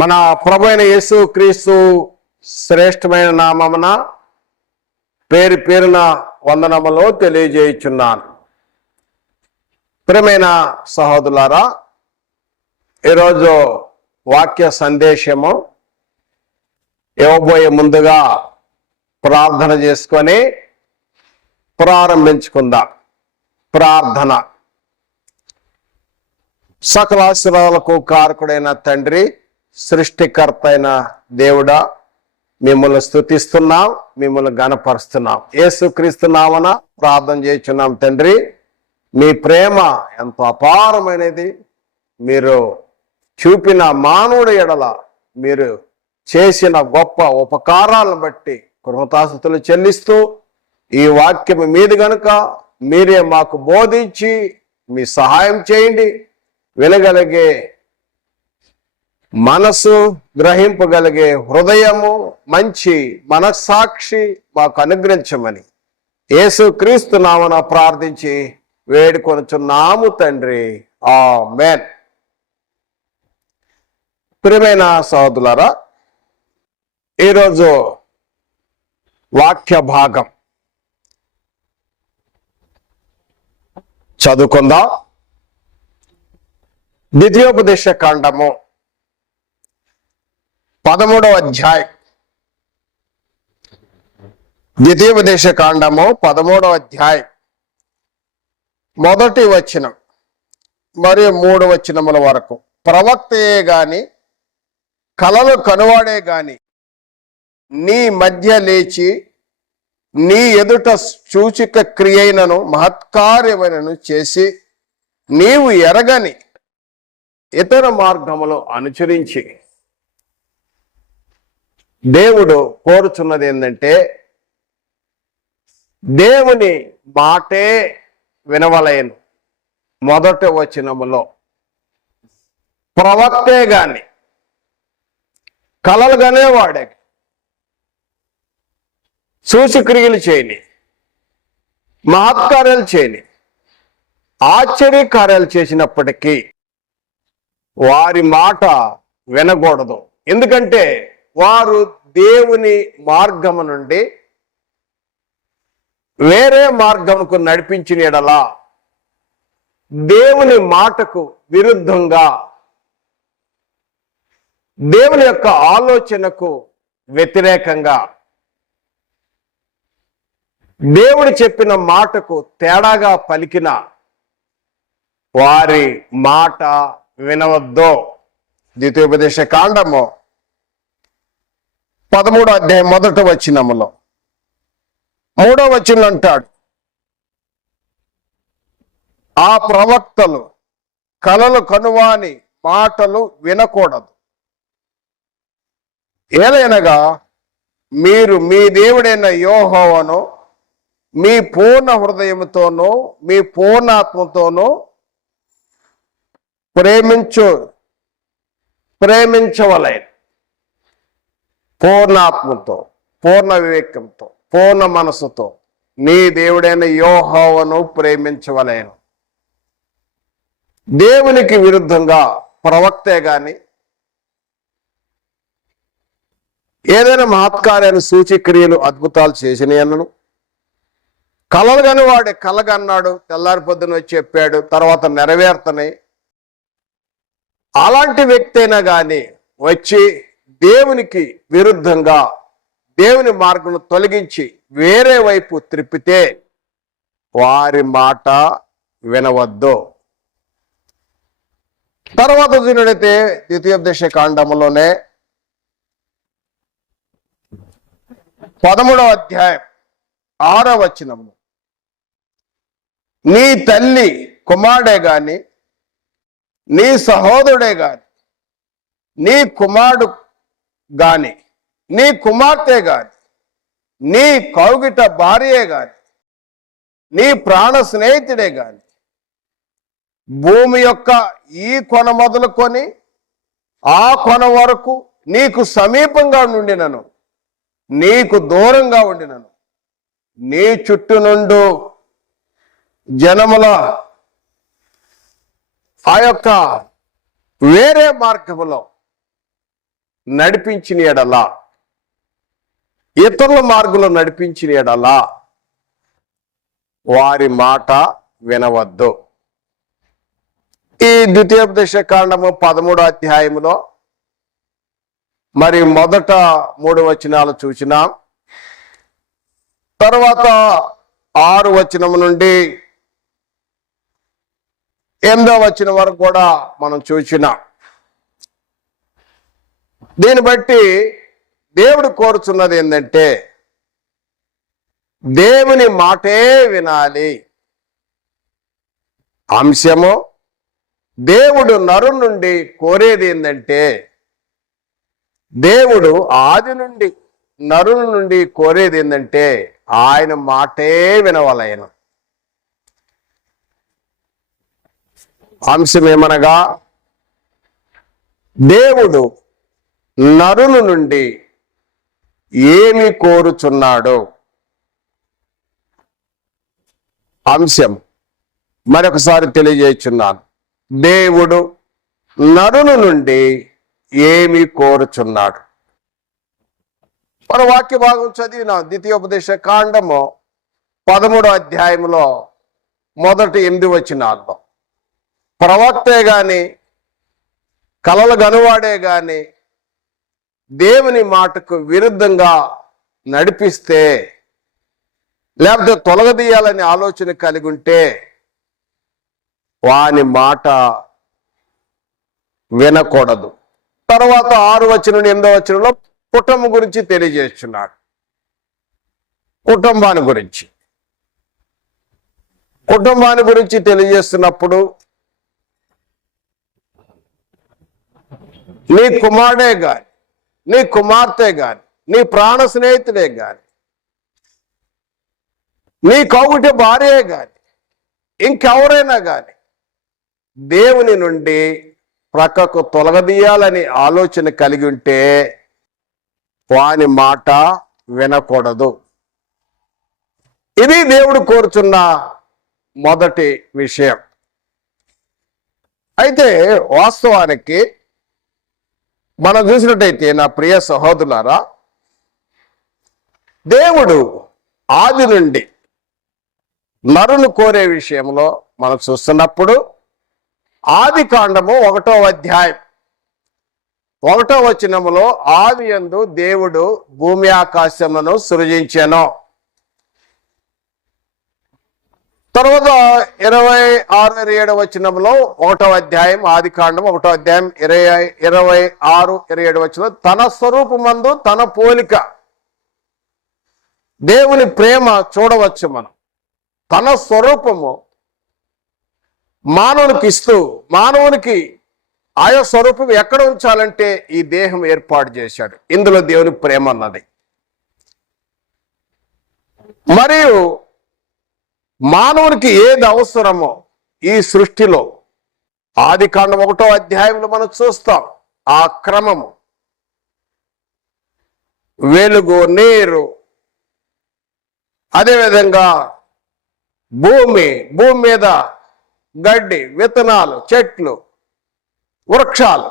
మన ప్రభు అయిన యేసు క్రీస్తు శ్రేష్టమైన నామమున పేరు పేరున వందనములో తెలియజేయుచున్నాను. ప్రియమైన సహోదరులారా, ఈరోజు వాక్య సందేశము ఇవ్వబోయే ముందుగా ప్రార్థన చేసుకొని ప్రారంభించుకుందాం. ప్రార్థన. సకల ఆశీర్వాదాలకు కారకుడైన తండ్రి, సృష్టికర్త అయిన దేవుడా, మిమ్మల్ని స్తుతిస్తున్నాం, మిమ్మల్ని గణపరుస్తున్నాం. యేసుక్రీస్తు నామమున ప్రార్థన చేస్తున్నాం. తండ్రి, మీ ప్రేమ ఎంతో అపారమైనది. మీరు చూపిన మానవుడి ఎడల మీరు చేసిన గొప్ప ఉపకారాలను బట్టి కృతజ్ఞతాస్తుతులు చెల్లిస్తూ, ఈ వాక్యం మీది గనుక మీరే మాకు బోధించి మీ సహాయం చేయండి. వినగలిగే మనసు, గ్రహింపగలిగే హృదయము, మంచి మనస్సాక్షి మాకు అనుగ్రహించమని యేసుక్రీస్తు నామమున ప్రార్థించి వేడుకొనుచున్నాము తండ్రి. ఆమేన్. ప్రియమైన సహోదరులారా, ఈరోజు వాక్య భాగం చదువుకుందాం. ద్వితీయోపదేశ కాండము 13వ అధ్యాయం. ద్వితీయోపదేశ కాండము 13వ అధ్యాయం మొదటి వచనం మరియు 3 వచనముల వరకు. ప్రవక్తయే గాని కలలు కనువాడే గాని నీ మధ్య లేచి నీ ఎదుట సూచక క్రియైనను మహత్కార్యమైనను చేసి నీవు ఎరగని ఇతర మార్గములు అనుసరించి, దేవుడు కోరుచున్నది ఏంటంటే దేవుని మాటే వినవలయను. మొదటి వచనములో ప్రవక్తే గాని కలలు కనేవాడే సూచక్రియలు చేయని, మహత్కార్యాలు చేయని, ఆశ్చర్యకార్యాలు చేసినప్పటికీ వారి మాట వినకూడదు. ఎందుకంటే వారు దేవుని మార్గము నుండి వేరే మార్గముకు నడిపించిన ఎడలా, దేవుని మాటకు విరుద్ధంగా, దేవుని యొక్క ఆలోచనకు వ్యతిరేకంగా, దేవుడు చెప్పిన మాటకు తేడాగా పలికిన వారి మాట వినవద్దు. ద్వితీయోపదేశ కాండము 13వ అధ్యాయం మొదటి వచనములో 3వ వచనం అంటాడు, ఆ ప్రవక్తలు కలలు కనువాని మాటలు వినకూడదు. ఏలైనగా మీరు మీ దేవుడైన యెహోవాను మీ పూర్ణ హృదయముతోనూ మీ పూర్ణాత్మతోనూ ప్రేమించవలెను. పూర్ణాత్మతో, పూర్ణ వివేకంతో, పూర్ణ మనసుతో నీ దేవుడైన యెహోవాను ప్రేమించవలెను. దేవునికి విరుద్ధంగా ప్రవక్తే గాని ఏదైనా మహత్కార్యాన్ని, సూచక్రియలు, అద్భుతాలు చేసినయన్నను, కలలు కాని వాడే కలగన్నాడు, తెల్లారి పొద్దున వచ్చి చెప్పాడు, తర్వాత నెరవేర్తని, అలాంటి వ్యక్తి అయినా కానీ వచ్చి దేవునికి విరుద్ధంగా దేవుని మార్గం తొలగించి వేరే వైపు త్రిప్పితే వారి మాట వినవద్దు. తర్వాత చూసినట్లయితే ద్వితీయోపదేశ కాండములోనే 13వ అధ్యాయం 6వ వచనము, నీ తల్లి కుమారుడే గాని నీ సహోదరుడే గాని నీ కుమారుడు గాని నీ కుమార్తె గాని నీ కౌగిట భార్యే గాని నీ ప్రాణ స్నేహితుడే గాని భూమి యొక్క ఈ కొన మొదలుకొని ఆ కొన వరకు నీకు సమీపంగా నుండినను నీకు దూరంగా ఉండినను నీ చుట్టూ నుండు జనముల ఆ యొక్క వేరే మార్గములో నడిపించిన ఎడల, ఇతరుల మార్గంలో నడిపించిన ఎడల వారి మాట వినవద్దు. ఈ ద్వితీయోపదేశ కాండము 13వ అధ్యాయములో మరి మొదట 3 వచనాలు చూసినాం. తర్వాత 6 వచనం నుండి 8వ వచనం వరకు కూడా మనం చూసినాం. దీన్ని బట్టి దేవుడు కోరుచున్నది ఏంటంటే దేవుని మాటే వినాలి. అంశము దేవుడు నరు నుండి కోరేది ఏంటంటే, దేవుడు ఆది నుండి నరుల నుండి కోరేది ఏంటంటే ఆయన మాటే వినవలయన. అంశం ఏమనగా, దేవుడు నరుల నుండి ఏమి కోరుచున్నాడు. అంశం మరొకసారి తెలియజేస్తున్నాను. దేవుడు నరుల నుండి ఏమి కోరుచున్నాడు. మన వాక్య భాగం చదివిన ద్వితీయోపదేశ కాండము 13వ అధ్యాయంలో మొదటి 8 వచనాల్లో ప్రవక్తే గాని కలలు గనువాడే గాని దేవుని మాటకు విరుద్ధంగా నడిపిస్తే, లేకపోతే తొలగదీయాలని ఆలోచన కలిగి ఉంటే వాని మాట వినకూడదు. తర్వాత 6 వచనం 8వ వచనంలో కుటుంబం గురించి తెలియజేస్తున్నాడు. కుటుంబాన్ని గురించి తెలియజేస్తున్నప్పుడు నీ కుమారుడే గాని, నీ కుమార్తె గాని, నీ ప్రాణ స్నేహితుడే గాని, నీ కౌగుట భార్యే గాని, ఇంకెవరైనా గాని దేవుని నుండి ప్రక్కకు తొలగదీయాలని ఆలోచన కలిగి ఉంటే వాని మాట వినకూడదు. ఇది దేవుడు కోరుచున్న మొదటి విషయం. అయితే వాస్తవానికి మనం చూసినట్టయితే నా ప్రియ సహోదరులారా, దేవుడు ఆది నుండి నరును కోరే విషయంలో మనం చూస్తున్నప్పుడు ఆది కాండము 1వ అధ్యాయం 1వ వచనములో ఆది యందు దేవుడు భూమి ఆకాశములను సృజించెను. తర్వాత 26, 27 వచనంలో 1వ అధ్యాయం ఆది కాండం 1వ అధ్యాయం 26, 27 వచనం, తన స్వరూపమందు తన పోలిక దేవుని ప్రేమ చూడవచ్చు. మనం తన స్వరూపము మానవునికి ఇస్తూ, మానవునికి ఆయా స్వరూపం ఎక్కడ ఉంచాలంటే ఈ దేహం ఏర్పాటు చేశాడు. ఇందులో దేవుని ప్రేమ అన్నది. మరియు మానవునికి ఏది అవసరమో ఈ సృష్టిలో ఆది కాండం 1వ అధ్యాయంలో మనం చూస్తాం. ఆ క్రమము వెలుగు, నీరు, అదేవిధంగా భూమి మీద గడ్డి, విత్తనాలు, చెట్లు, వృక్షాలు,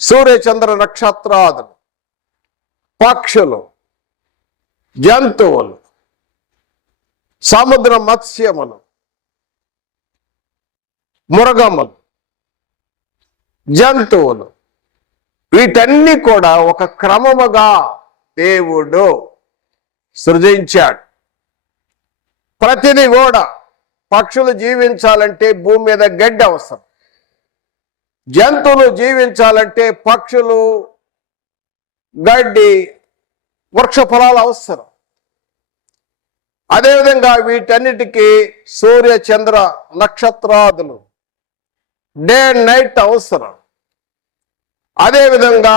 సూర్యచంద్ర నక్షత్రాదులు, పక్షులు, జంతువులు, సముద్ర మత్స్యములు, మృగములు, జంతువులు, వీటన్ని కూడా ఒక క్రమముగా దేవుడు సృజించాడు. ప్రతిదీ కూడా పక్షులు జీవించాలంటే భూమి మీద గడ్డి అవసరం, జంతువులు జీవించాలంటే పక్షులు, గడ్డి, వృక్ష ఫలాలు అవసరం. అదేవిధంగా వీటన్నిటికీ సూర్య చంద్ర నక్షత్రాదులు, డే అండ్ నైట్ అవసరం. అదేవిధంగా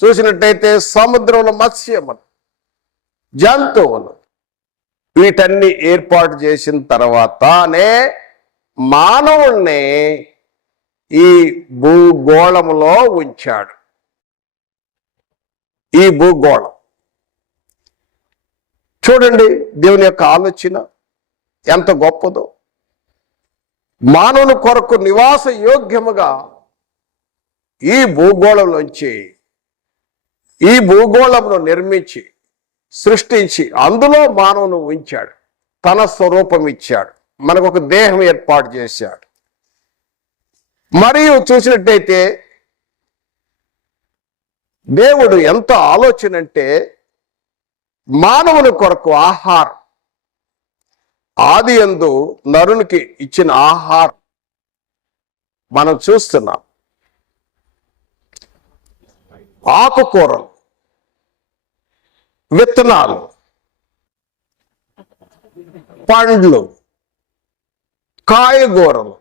చూసినట్టయితే సముద్రంలో మత్స్యములు, జంతువులు, వీటన్ని ఏర్పాటు చేసిన తర్వాతనే మానవుణ్ణి ఈ భూగోళములో ఉంచాడు. ఈ భూగోళం చూడండి, దేవుని యొక్క ఆలోచన ఎంత గొప్పదో. మానవుని కొరకు నివాస యోగ్యముగా ఈ భూగోళంలోంచి ఈ భూగోళంను నిర్మించి సృష్టించి అందులో మానవును ఉంచాడు. తన స్వరూపం ఇచ్చాడు, మనకు ఒక దేహం ఏర్పాటు చేశాడు. మరియు చూసినట్టయితే దేవుడు ఎంత ఆలోచన అంటే మానవుని కొరకు ఆహారం, ఆదియందు నరునికి ఇచ్చిన ఆహారం మనం చూస్తున్నాం. ఆకుకూరలు, విత్తనాలు, పండ్లు, కాయగూరలు,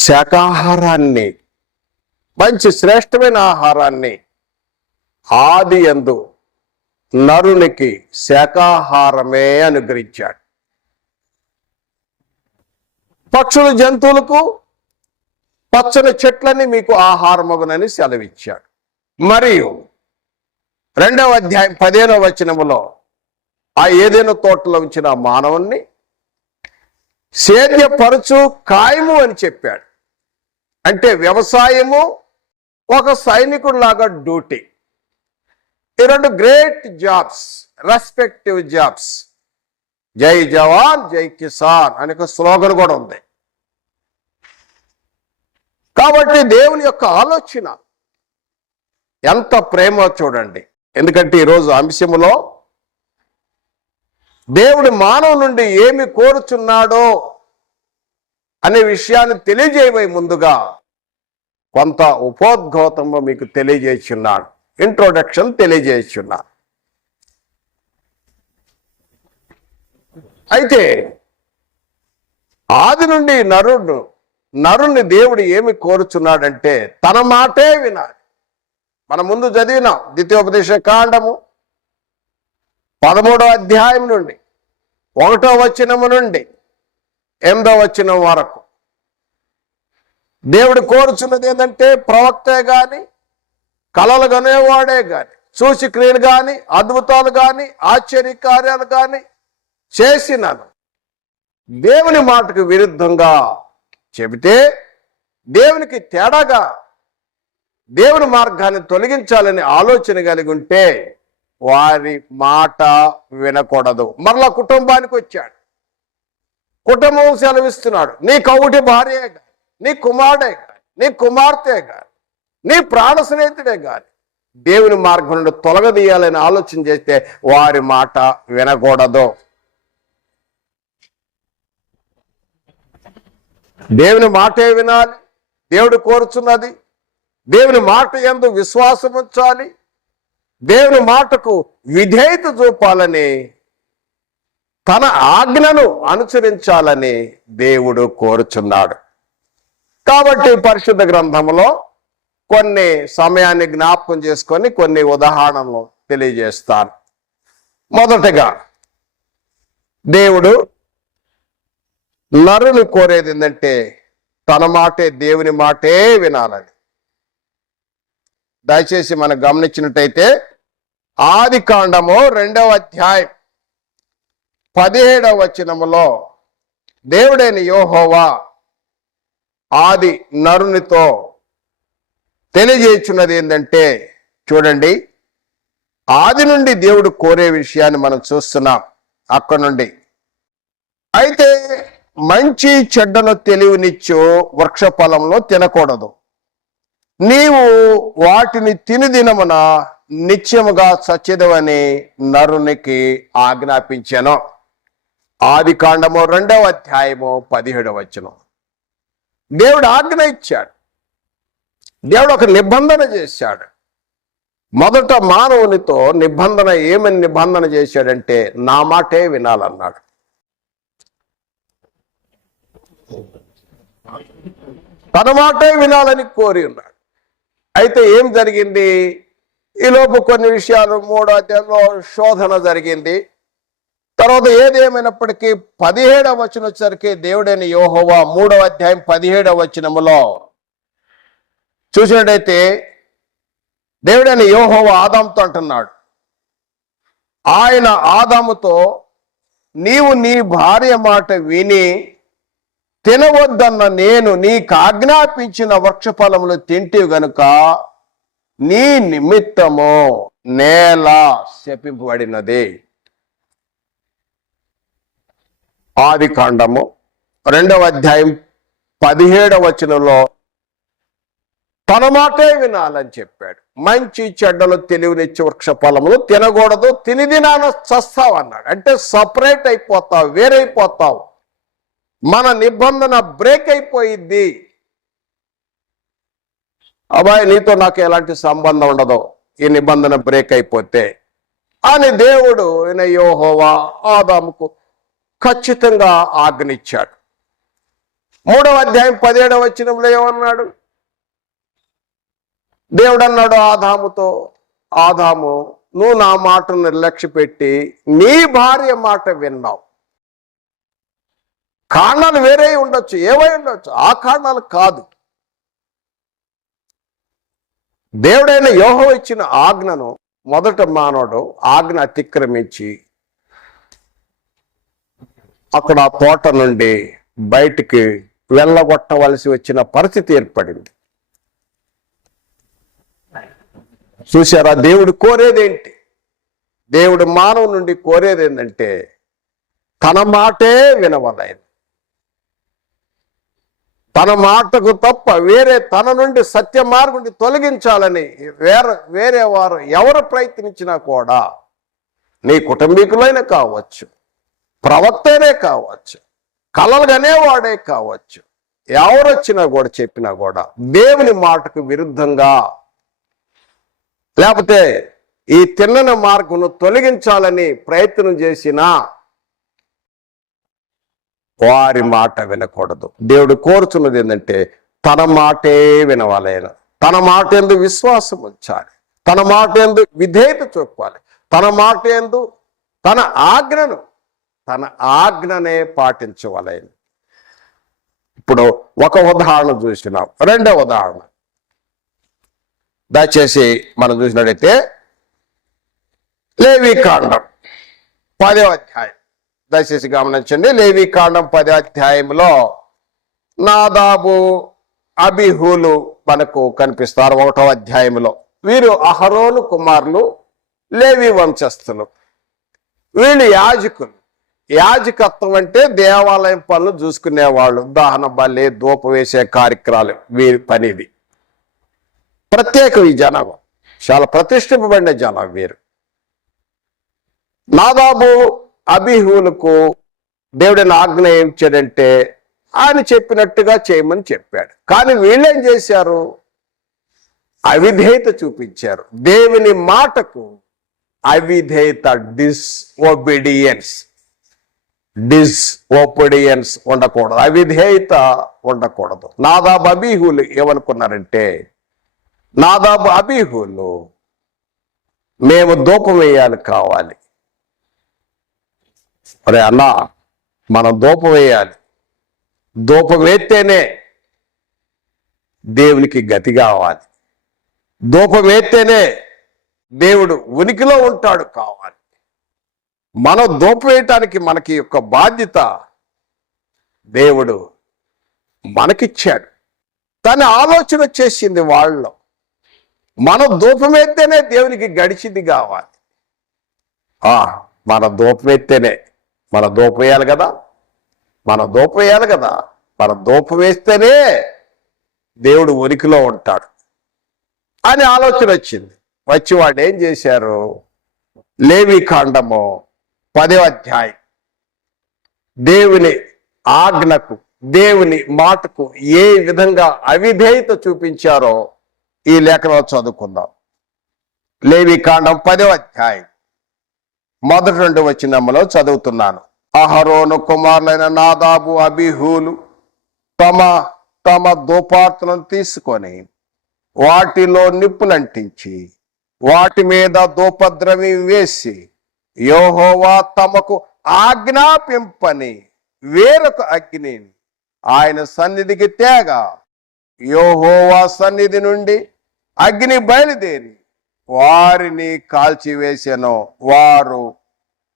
శాకాహారాన్ని, మంచి శ్రేష్టమైన ఆహారాన్ని ఆదియందు నరునికి శాకాహారమే అనుగ్రహించాడు. పక్షుల జంతువులకు పచ్చని చెట్లని మీకు ఆహారమగునని సెలవిచ్చాడు. మరియు 2వ అధ్యాయం 15వ వచనములో ఆ ఏదైనా తోటలో ఉంచిన మానవుణ్ణి సేద్యపరచు కాయము అని చెప్పాడు. అంటే వ్యవసాయము ఒక సైనికుడిలాగా డ్యూటీ. ఈ 2 గ్రేట్ జాబ్స్, రెస్పెక్టివ్ జాబ్స్. జై జవాన్ జై కిసాన్ అనే ఒక స్లోగన్ కూడా ఉంది. కాబట్టి దేవుని యొక్క ఆలోచన ఎంత ప్రేమో చూడండి. ఎందుకంటే ఈరోజు అంశములో దేవుడు మానవు నుండి ఏమి కోరుచున్నాడో అనే విషయాన్ని తెలియజేయబోయే ముందుగా కొంత ఉపోద్ఘాతము మీకు తెలియజేస్తున్నాడు, ఇంట్రొడక్షన్ తెలియజేస్తున్నాడు. అయితే ఆది నుండి నరుణ్ణి దేవుడు ఏమి కోరుచున్నాడంటే తన మాటే వినాలి. మనం ముందు చదివినాం ద్వితీయోపదేశ కాండము 13వ అధ్యాయం నుండి 1వ వచనము నుండి 8వ వచనం వరకు దేవుడు కోరుచున్నది ఏంటంటే ప్రవక్తే గాని, కలలు కనేవాడే గాని, సూచక్రియలు గాని, అద్భుతాలు గాని, ఆశ్చర్య కార్యాలు గాని చేసినాను దేవుని మాటకు విరుద్ధంగా చెబితే, దేవునికి తేడాగా దేవుని మార్గాన్ని తొలగించాలని ఆలోచన కలిగి ఉంటే వారి మాట వినకూడదు. మరలా కుటుంబానికి వచ్చాడు. కుటుంబం సెలవిస్తున్నాడు, నీ కౌటి భార్యే గాని, నీ కుమారుడే గాని, నీ కుమార్తె గాని, నీ ప్రాణ స్నేహితుడే గాని దేవుని మార్గం నుండి తొలగదీయాలని ఆలోచన చేస్తే వారి మాట వినకూడదు. దేవుని మాటే వినాలి. దేవుడు కోరుచున్నది దేవుని మాట యందు విశ్వాసం ఉంచాలి, దేవుని మాటకు విధేయత చూపాలని, తన ఆజ్ఞను అనుసరించాలని దేవుడు కోరుచున్నాడు. కాబట్టి పరిశుద్ధ గ్రంథంలో కొన్ని సమయాన్ని జ్ఞాపకం చేసుకొని కొన్ని ఉదాహరణలు తెలియజేస్తాను. మొదటగా దేవుడు నరుని కోరేది ఏంటంటే తన మాటే, దేవుని మాటే వినాలని. దయచేసి మనం గమనించినట్టయితే ఆది కాండము 2వ అధ్యాయం 17వ వచనములో దేవుడైన యెహోవా ఆది నరునితో తెలియజేయుచున్నది ఏంటంటే, చూడండి, ఆది నుండి దేవుడు కోరే విషయాన్ని మనం చూస్తున్నాం. అక్కడ నుండి అయితే మంచి చెడ్డను తెలివినిచ్చు వృక్ష ఫలంలో తినకూడదు, నీవు వాటిని తిని దినమున నిత్యముగా చచ్చెదవని నరునికి ఆజ్ఞాపించాను. ఆది కాండము 2వ అధ్యాయము 17వ వచనం. దేవుడు ఆజ్ఞ ఇచ్చాడు. దేవుడు ఒక నిబంధన చేశాడు. మొదట మానవునితో నిబంధన ఏమని నిబంధన చేశాడంటే నా మాటే వినాలన్నాడు. తన మాటే వినాలని కోరి ఉన్నాడు. అయితే ఏం జరిగింది? ఈలోపు కొన్ని విషయాలు 3వ అధ్యాయంలో శోధన జరిగింది. తర్వాత ఏదేమైనప్పటికీ 17వ వచనం వచ్చరికి దేవుడైన యెహోవా 3వ అధ్యాయం 17వ వచనములో చూసినట్టయితే దేవుడైన యెహోవా ఆదాముతో అంటున్నాడు, ఆయన ఆదాముతో నీవు నీ భార్య మాట విని తినవద్దన్న నేను నీకు ఆజ్ఞాపించిన వృక్షఫలములు తింటివి గనుక నీ నిమిత్తము నేల శపింపబడినది. ఆదికాండము 2వ అధ్యాయం 17వ వచనంలో తన మాటే వినాలని చెప్పాడు. మంచి చెడ్డలు తెలివినిచ్చే వృక్ష ఫలములు తినకూడదు, తినిదినాన చస్తావు అన్నాడు. అంటే సపరేట్ అయిపోతావు, వేరైపోతావు, మన నిబంధన బ్రేక్ అయిపోయింది. అబ్బాయి నీతో నాకు ఎలాంటి సంబంధం ఉండదు ఈ నిబంధన బ్రేక్ అయిపోతే అని దేవుడు యెహోవా ఆదాముకు ఖచ్చితంగా ఆజ్ఞిచ్చాడు. 3వ అధ్యాయం 17వ వచనంలో ఏమన్నాడు? దేవుడు అన్నాడు ఆదాముతో, ఆదాము నువ్వు నా మాటను నిర్లక్ష్య పెట్టి నీ భార్య మాట విన్నావు. కారణాలు వేరే ఉండొచ్చు, ఏవై ఉండొచ్చు, ఆ కారణాలు కాదు. దేవుడైన యెహోవా ఇచ్చిన ఆజ్ఞను మొదట మానవుడు ఆజ్ఞ అతిక్రమించి అక్కడ ఆ తోట నుండి బయటికి వెళ్ళగొట్టవలసి వచ్చిన పరిస్థితి ఏర్పడింది. చూసారా, దేవుడు కోరేదేంటి? దేవుడు మానవు నుండి కోరేది ఏంటంటే తన మాటే వినవలైన, తన మాటకు తప్ప వేరే తన నుండి సత్య మార్గం తొలగించాలని వేరే వారు ఎవరు ప్రయత్నించినా కూడా, నీ కుటుంబీకులైనా కావచ్చు, ప్రవక్తనే కావచ్చు, కలలుగానేవాడే కావచ్చు, ఎవరొచ్చినా కూడా చెప్పినా కూడా దేవుని మాటకు విరుద్ధంగా లేకపోతే ఈ తిన్నని మార్గమును తొలగించాలని ప్రయత్నం చేసినా వారి మాట వినకూడదు. దేవుడు కోరుతున్నది ఏంటంటే తన మాటే వినవాలైన, తన మాట యందు విశ్వాసం ఉంచాలి, తన మాట యందు విధేయత చూపాలి, తన మాట యందు తన ఆజ్ఞనే పాటించవలైన. ఇప్పుడు ఒక ఉదాహరణ చూసినాం. 2వ ఉదాహరణ దయచేసి మనం చూసినట్టయితే లేవీకాండం 10వ అధ్యాయం దయచేసి గమనించండి. లేవీకాండం 10వ అధ్యాయంలో నాదాబు అబీహులు మనకు కనిపిస్తారు. 1వ అధ్యాయంలో వీరు అహరోను కుమారులు, లేవి వంశస్థులు. వీళ్ళు యాజకులు. యాజకత్వం అంటే దేవాలయం పనులు చూసుకునేవాళ్ళు, దహన బలి, ధూప వేసే కార్యక్రమాలు వీరి పనిది. ప్రత్యేక ఈ జనం, చాలా ప్రతిష్ఠింపబడిన జనం వీరు. నాదాబు అబీహులకు దేవుడిని ఆజ్ఞ ఏం ఇచ్చాడంటే ఆయన చెప్పినట్టుగా చేయమని చెప్పాడు. కానీ వీళ్ళేం చేశారు? అవిధేయత చూపించారు. దేవుని మాటకు అవిధేయత, డిస్ఓబీడియన్స్ ఉండకూడదు, అవిధేయత ఉండకూడదు. నాదాబు అబీహులు ఏమనుకున్నారంటే, నాదాబు అబీహులు మేము ధూపం వేయాలి కావాలి. అరే అన్న, మనం ధూపం వేయాలి, ధూపం వేస్తేనే దేవునికి గతి కావాలి, ధూపం వేస్తేనే దేవుడు ఉనికిలో ఉంటాడు కావాలి. మనం ధూపం వేయటానికి మనకి యొక్క బాధ్యత దేవుడు మనకిచ్చాడు. తన ఆలోచన వచ్చేసింది వాళ్ళలో, మనం ధూపం వేస్తేనే దేవునికి గడిచింది కావాలి. మన ధూపం వేస్తేనే, మన ధూపం వేయాలి కదా, మన ధూపం వేయాలి కదా, మన ధూపం వేస్తేనే దేవుడు ఉనికిలో ఉంటాడు అని ఆలోచన వచ్చింది. వచ్చి వాడు ఏం చేశారు? లేవీకాండము 10వ అధ్యాయం దేవుని ఆజ్ఞకు, దేవుని మాటకు ఏ విధంగా అవిధేయత చూపించారో ఈ లేఖలో చదువుకుందాం. లేవీకాండం 10వ అధ్యాయం మొదటి 2 వచనములో చదువుతున్నాను. అహరోను కుమారులైన నాదాబు అబీహులు తమ తమ ధూపార్తులను తీసుకొని వాటిలో నిప్పులంటించి వాటి మీద ధూపద్రవ్యం వేసి యెహోవా తమకు ఆజ్ఞాపింపని వేరొక అగ్నిని ఆయన సన్నిధికి తేగా, యెహోవా సన్నిధి నుండి అగ్ని బయలుదేరి వారిని కాల్చివేసెను. వారు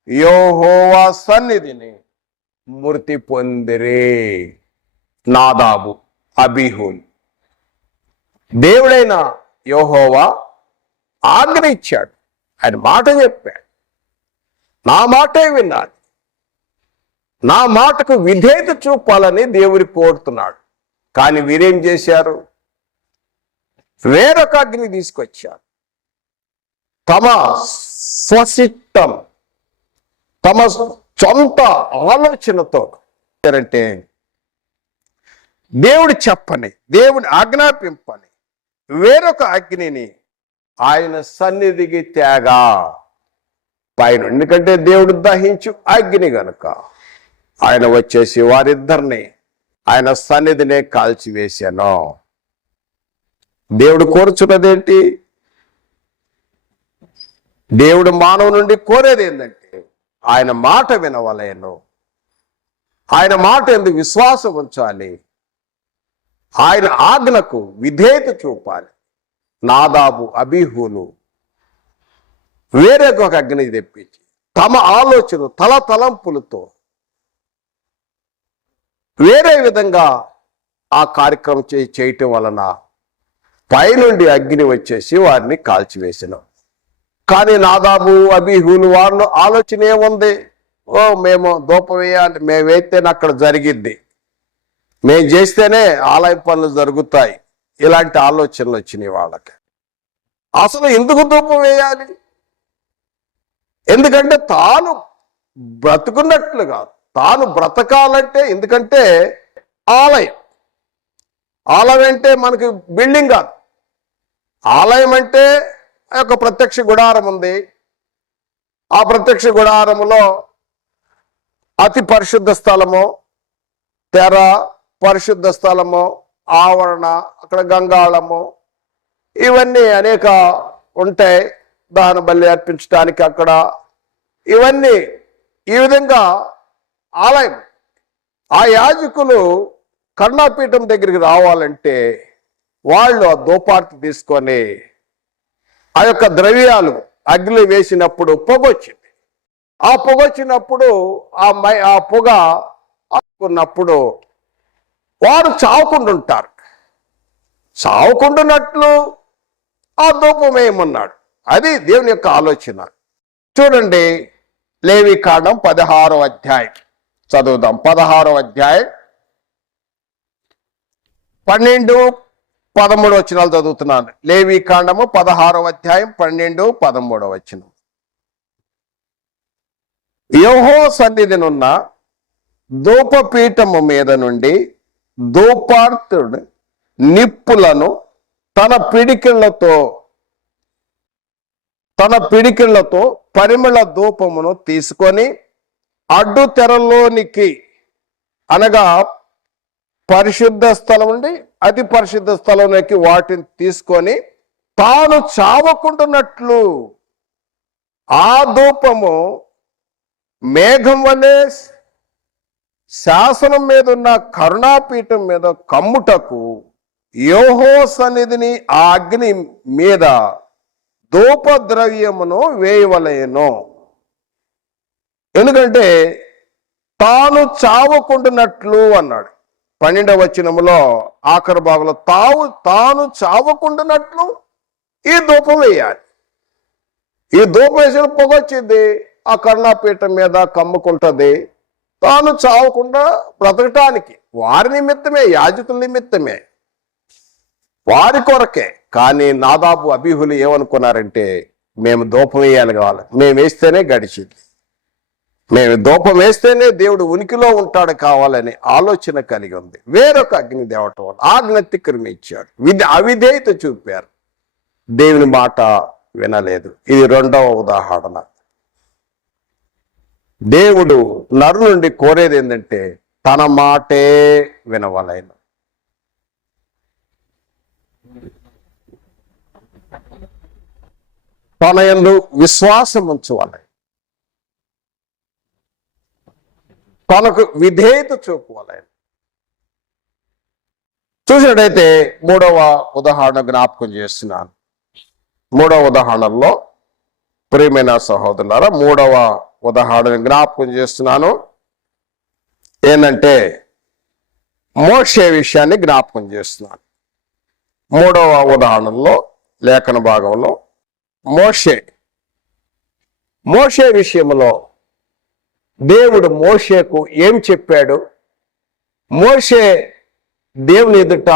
యెహోవా సన్నిధిని మృతి పొందిరి. నాదాబు, అబీహూలు. దేవుడైన యెహోవా ఆజ్ఞ ఇచ్చాడు, ఆయన మాట చెప్పాడు, నా మాటే విన్నాడు, నా మాటకు విధేయత చూపాలని దేవుడు కోరుతున్నాడు. కానీ వీరేం చేశారు? వేరొక అగ్ని తీసుకొచ్చారు. తమ స్వసిట్టం, తమ సొంత ఆలోచనతో అంటే దేవుడు చెప్పని, దేవుని ఆజ్ఞాపింపని వేరొక అగ్నిని ఆయన సన్నిధికి తేగా పైన. ఎందుకంటే దేవుడు దహించు అగ్ని గనుక ఆయన వచ్చేసి వారిద్దరిని ఆయన సన్నిధినే కాల్చివేశాను. దేవుడు కోరుచున్నదేంటి? దేవుడు మానవు నుండి కోరేది ఏంటంటే ఆయన మాట వినవలేను, ఆయన మాట ఎందుకు విశ్వాసం ఉంచాలి, ఆయన ఆజ్ఞకు విధేయత చూపాలి. నాదాబు, అబీహూలు వేరే ఒక అగ్ని తెప్పించి తమ ఆలోచన తలంపులతో వేరే విధంగా ఆ కార్యక్రమం చేయటం వలన పైనుండి అగ్ని వచ్చేసి వారిని కాల్చివేసిన. కానీ నాదాబు, అబీహూలు వారిలో ఆలోచన ఏముంది? మేము ధూపం వేయాలి, మేము వేస్తేనే అక్కడ జరిగిద్ది, మేము చేస్తేనే ఆలయ పనులు జరుగుతాయి, ఇలాంటి ఆలోచనలు వచ్చినాయి వాళ్ళకి. అసలు ఎందుకు ధూపం వేయాలి? ఎందుకంటే తాను బ్రతుకున్నట్లు కాదు, తాను బ్రతకాలంటే. ఎందుకంటే ఆలయం అంటే మనకి బిల్డింగ్ కాదు. ఆలయం అంటే ఒక ప్రత్యక్ష గుడారం ఉంది. ఆ ప్రత్యక్ష గుడారములో అతి పరిశుద్ధ స్థలము, తెర, పరిశుద్ధ స్థలము, ఆవరణ, అక్కడ గంగాళము, ఇవన్నీ అనేక ఉంటాయి. దహన బలి అర్పించడానికి అక్కడ ఇవన్నీ ఈ విధంగా ఆలయం. ఆ యాజకులు కరుణాపీఠం దగ్గరికి రావాలంటే వాళ్ళు ఆ ధూపార్తి తీసుకొని ఆ యొక్క ద్రవ్యాలు అగ్ని వేసినప్పుడు పొగొచ్చింది. ఆ పొగొచ్చినప్పుడు ఆ పొగ అనుకున్నప్పుడు వారు చావకుండుంటారు. చావకుండున్నట్లు ఆ ధూపం వేయమన్నాడు. అది దేవుని యొక్క ఆలోచన. చూడండి, లేవికాండం 16వ అధ్యాయం చదువుదాం. 16వ అధ్యాయం 12, 13 వచనాలు చదువుతున్నాను. లేవికాండము 16వ అధ్యాయం 12, 13 వచనం. యెహోవా సన్నిధినున్న ధూపపీఠము మీద నుండి ధూపార్తుడు నిప్పులను తన పిడికిళ్లతో పరిమళ ధూపమును తీసుకొని అడ్డు తెరలోనికి, అనగా పరిశుద్ధ స్థలం నుండి అతి పరిశుద్ధ స్థలంలోకి వాటిని తీసుకొని తాను చావకుంటున్నట్లు ఆ ధూపము మేఘం వలె శాసనం మీద ఉన్న కరుణాపీఠం మీద కమ్ముటకు యెహోవా సన్నిధిని ఆ అగ్ని మీద ధూపద్రవ్యమును వేయవలెను. ఎందుకంటే తాను చావకుంటున్నట్లు అన్నాడు. 12వ వచనములో ఆఖరి భాగంలో తాను చావకుంటున్నట్లు ఈ ధూపం వేయాలి. ఈ ధూపం వేసిన పొగొచ్చింది, ఆ కరుణాపీఠం మీద కమ్ముకుంటుంది. తాను చావకుండా బ్రతకటానికి వారి నిమిత్తమే, యాజకుల నిమిత్తమే, వారి కొరకే. కానీ నాదాబు, అబీహులు ఏమనుకున్నారంటే మేము ధూపం వేయాలి కావాలి, మేము వేస్తేనే గడిచింది, మేము ధూపం వేస్తేనే దేవుడు ఉనికిలో ఉంటాడు కావాలని ఆలోచన కలిగి ఉంది. వేరొక అగ్ని దేవటం వల్ల ఆజ్ఞ తిక్రమించాడు, అవిధేయత చూపారు, దేవుని మాట వినలేదు. ఇది 2వ ఉదాహరణ. దేవుడు నరు నుండి కోరేది ఏంటంటే తన మాటే వినవలెను. తన యందు విశ్వాసం ఉంచవాలి, తనకు విధేయత చూపవాలి. చూసినట్టయితే 3వ ఉదాహరణ జ్ఞాపకం చేస్తున్నాను. 3వ ఉదాహరణలో ప్రియమైన సహోదరులారా, 3వ ఉదాహరణ జ్ఞాపకం చేస్తున్నాను. ఏంటంటే మోషే విషయాన్ని జ్ఞాపకం చేస్తున్నాను. 3వ ఉదాహరణలో లేఖన భాగంలో మోషే విషయంలో దేవుడు మోషేకు ఏం చెప్పాడు? మోషే దేవుని ఎదుట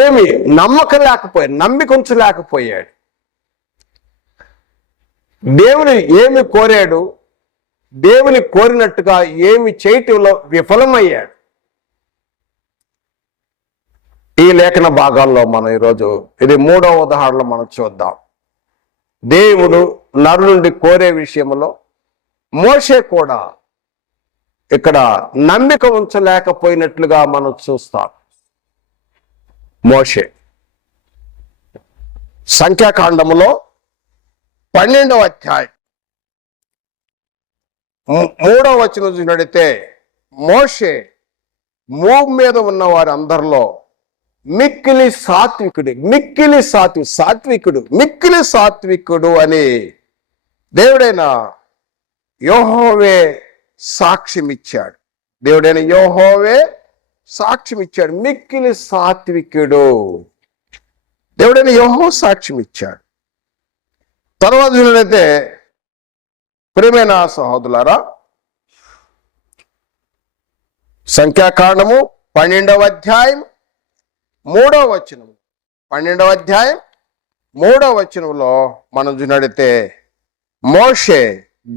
ఏమి నమ్మిక ఉంచలేకపోయాడు. దేవుని ఏమి కోరాడు? దేవుని కోరినట్టుగా ఏమి చేయటంలో విఫలమయ్యాడు. ఈ లేఖన భాగాల్లో మనం ఈరోజు ఇది 3వ ఉదాహరణలో మనం చూద్దాం. దేవుడు నరులుండి కోరే విషయంలో మోషే కూడా ఇక్కడ నమ్మిక ఉంచలేకపోయినట్లుగా మనం చూస్తాం. మోషే సంఖ్యాకాండములో 12వ అధ్యాయం 3వ వచనం చూసినట్లయితే మోషే భూమి మీద ఉన్న వారందరిలో మిక్కిలి సాత్వికుడు అని దేవుడైన యెహోవే సాక్ష్యం ఇచ్చాడు. మిక్కిలి సాత్వికుడు దేవుడైన యెహోవా సాక్ష్యం ఇచ్చాడు. తర్వాత చూసినట్లయితే ప్రియమైన సహోదరులారా, సంఖ్యాకాండము 12వ అధ్యాయం 3వ వచనం 12వ అధ్యాయం 3వ వచనంలో మనం చూసినట్లయితే మోషే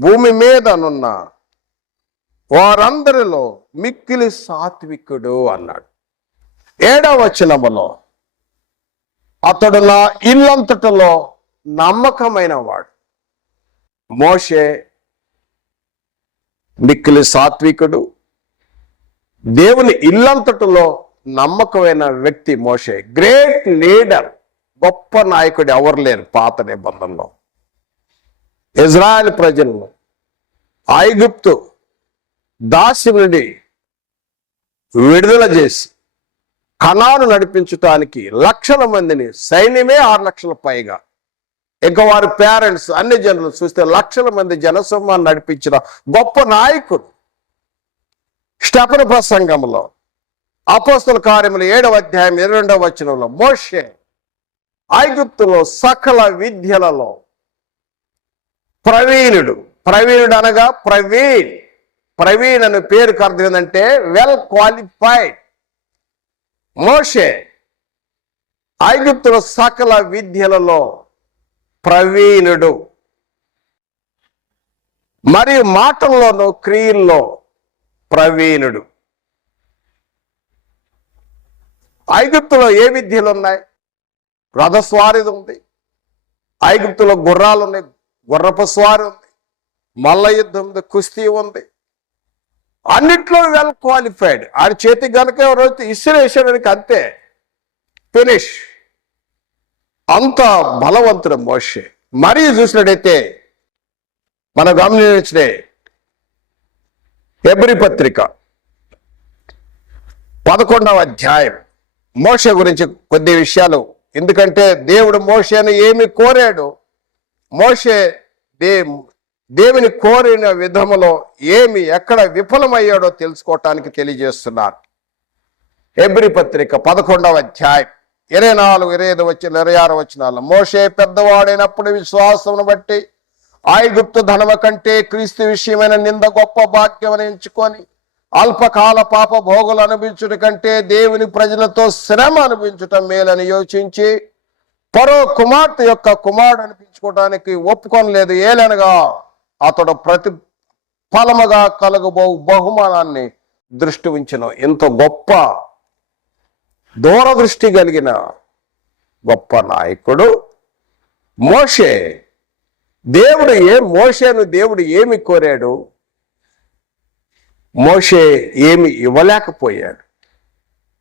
భూమి మీదనున్న వారందరిలో మిక్కిలి సాత్వికుడు అన్నాడు. 7వ వచనములో అతడు నా ఇల్లంతటిలో నమ్మకమైన వాడు. మోషే మిక్కిలి సాత్వికుడు, దేవుని ఇల్లంతటిలో నమ్మకమైన వ్యక్తి మోషే. గ్రేట్ లీడర్, గొప్ప నాయకుడు ఎవరు లేరు పాత నిబంధనలో. ఇజ్రాయెల్ ప్రజలను ఐగుప్తు దాస్యం నుండి విడుదల చేసి కనాను నడిపించటానికి లక్షల మందిని, సైన్యమే 6 లక్షల పైగా, ఇంకా వారి పేరెంట్స్ అన్ని జనులు చూస్తే లక్షల మంది జనసమూహాన్ని నడిపించిన గొప్ప నాయకుడు. స్టెఫను ప్రసంగంలో అపోస్తల కార్యములు 7వ అధ్యాయం 22వ వచనంలో మోషే ఐగుప్తులో సకల విద్యలలో ప్రవీణుడు అనగా ప్రవీణ్ అనే పేరుకు అర్థం ఏంటంటే వెల్ క్వాలిఫైడ్. మోషే ఐగుప్తులో సకల విద్యలలో ప్రవీణుడు, మరియు మాటల్లోనూ క్రియల్లో ప్రవీణుడు. ఐగుప్తులో ఏ విద్యలు ఉన్నాయి? రథస్వారీ ఉంది, ఐగుప్తులో గుర్రాలు ఉన్నాయి, గుర్రపు స్వారీ ఉంది, మల్ల యుద్ధం ఉంది, కుస్తీ ఉంది. అన్నిట్లో వెల్ క్వాలిఫైడ్. ఆయన చేతికి కనుక ఎవరైతే ఇసిరేసాడానికి అంతే, ఫినిష్. అంత బలవంతుడు మోషే. మరియు చూసినట్టయితే మనం గమనించిన హెబ్రీ పత్రిక 11వ అధ్యాయం మోషే గురించి కొద్ది విషయాలు, ఎందుకంటే దేవుడు మోషేను ఏమి కోరాడు, మోషే దేవుని కోరిన విధములో ఎక్కడ విఫలమయ్యాడో తెలుసుకోవటానికి తెలియజేస్తున్నారు. హెబ్రీ పత్రిక 11వ అధ్యాయం 24, 25, 26 వచనాల్లో మోషే పెద్దవాడైనప్పుడు విశ్వాసమును బట్టి ఐగుప్తు ధనము కంటే క్రీస్తు విషయమైన నింద గొప్ప భాగ్యం ఎంచుకొని అల్పకాల పాప భోగులు అనుభవించుట కంటే దేవుని ప్రజలతో శ్రమ అనుభవించటం మేలని యోచించి పరో కుమార్తె యొక్క కుమారుడు అనిపించుకోవడానికి ఒప్పుకొనలేదు. ఏలనగా అతడు ప్రతి ఫలముగా కలుగబో బహుమానాన్ని దృష్టి ఉంచెను. ఇంత గొప్ప దూరదృష్టి కలిగిన గొప్ప నాయకుడు మోషే. మోషేను దేవుడు ఏమి కోరాడు? మోషే ఏమి ఇవ్వలేకపోయాడు.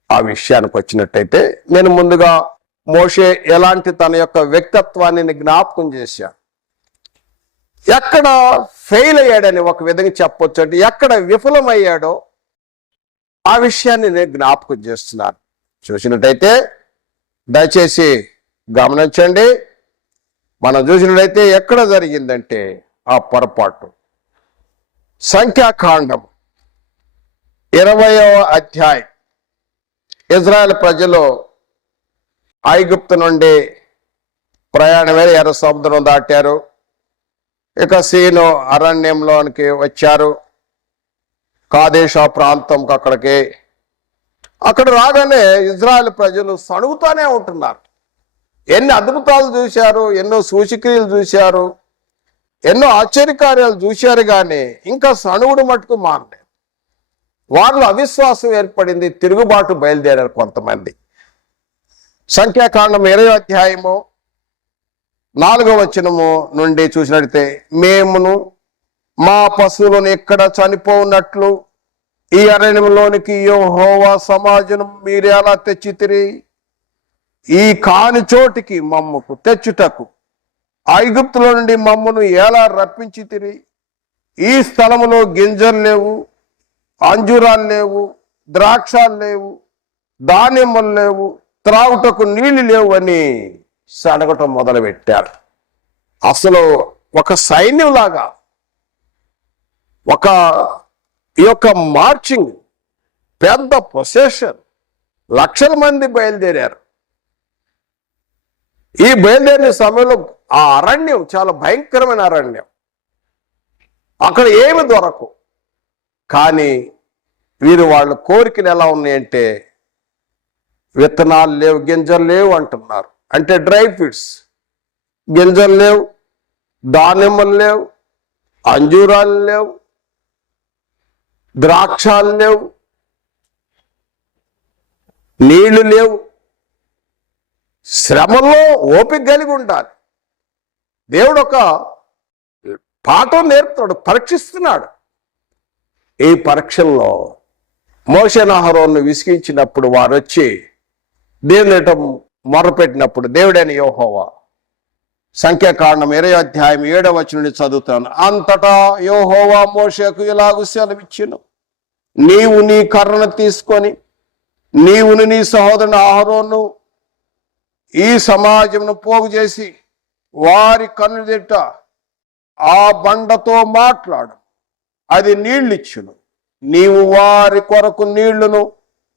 ఆ విషయానికి వచ్చినట్టయితే నేను ముందుగా మోషే ఎలాంటి తన యొక్క వ్యక్తిత్వాన్ని జ్ఞాపకం చేశాను. ఎక్కడ ఫెయిల్ అయ్యాడని ఒక విధంగా చెప్పొచ్చు, అంటే ఎక్కడ విఫలమయ్యాడో ఆ విషయాన్ని నేను జ్ఞాపకం చేస్తున్నాను. చూసినట్టయితే దయచేసి గమనించండి. మనం చూసినట్టయితే ఎక్కడ జరిగిందంటే ఆ పొరపాటు సంఖ్యాకాండం 20వ అధ్యాయం. ఇజ్రాయెల్ ప్రజలు ఐగుప్తు నుండి ప్రయాణమే ఎర్ర సముద్రం దాటారు. ఇక సీను అరణ్యంలోనికి వచ్చారు, కాదేశా ప్రాంతంకి. అక్కడ రాగానే ఇజ్రాయెల్ ప్రజలు సణుగుతూనే ఉంటున్నారు. ఎన్ని అద్భుతాలు చూశారు, ఎన్నో సూచక్రియలు చూశారు, ఎన్నో ఆశ్చర్యకార్యాలు చూశారు, కానీ ఇంకా సణుగుడు మట్టుకు మారలేదు. వారిలో అవిశ్వాసం ఏర్పడింది, తిరుగుబాటు బయలుదేరారు కొంతమంది. సంఖ్యాకాండం 20వ అధ్యాయము 4వ వచనము నుండి చూసినట్లయితే, మేమును మా పశువులను ఎక్కడ చనిపోనట్లు ఈ అరణ్యంలోనికి యెహోవా సమాజం మీరు ఎలా తెచ్చితిరి? ఈ కాని చోటికి మమ్ముకు తెచ్చుటకు ఐగుప్తులో నుండి మమ్మను ఎలా రప్పించితిరి? ఈ స్థలములో గింజలు లేవు, అంజూరాలు లేవు, ద్రాక్షాలు లేవు, ధాన్యములు లేవు, త్రాగుటకు నీళ్లు లేవు అని సడగటం మొదలుపెట్టారు. అసలు ఒక సైన్యంలాగా ఈ యొక్క మార్చింగ్, పెద్ద పొసెషన్, లక్షల మంది బయలుదేరారు. ఈ బయలుదేరిన సమయంలో ఆ అరణ్యం చాలా భయంకరమైన అరణ్యం. అక్కడ ఏమి దొరకవు. కానీ వాళ్ళ కోరికలు ఎలా ఉన్నాయంటే, విత్తనాలు లేవు, గింజలు లేవు అంటున్నారు. అంటే డ్రై ఫ్రూట్స్, గింజలు లేవు, దానిమ్మలు లేవు, అంజూరాలు లేవు, ద్రాక్షాలు లేవు, నీళ్లు లేవు. శ్రమలో ఓపిక కలిగి ఉండాలి. దేవుడు ఒక పాఠం నేర్పుతాడు, పరీక్షిస్తున్నాడు. ఈ పరీక్షల్లో మోషేను అహరోనును విసిగించినప్పుడు వారు వచ్చి దేవుని మొరపెట్టినప్పుడు, దేవుడైన యెహోవా, సంఖ్యాకాండం 20వ అధ్యాయం 7వ వచనం నుండి చదువుతాను. అంతటా యెహోవా మోషేకు ఇలాగు సెలవిచ్చెను, నీవు నీ కర్రను తీసుకొని నీవును నీ సహోదరుని అహరోను ఈ సమాజమును పోగు చేసి వారి కన్నుదిట్ట ఆ బండతో మాట్లాడు, అది నీళ్ళిచ్చును. నీవు వారి కొరకు నీళ్లను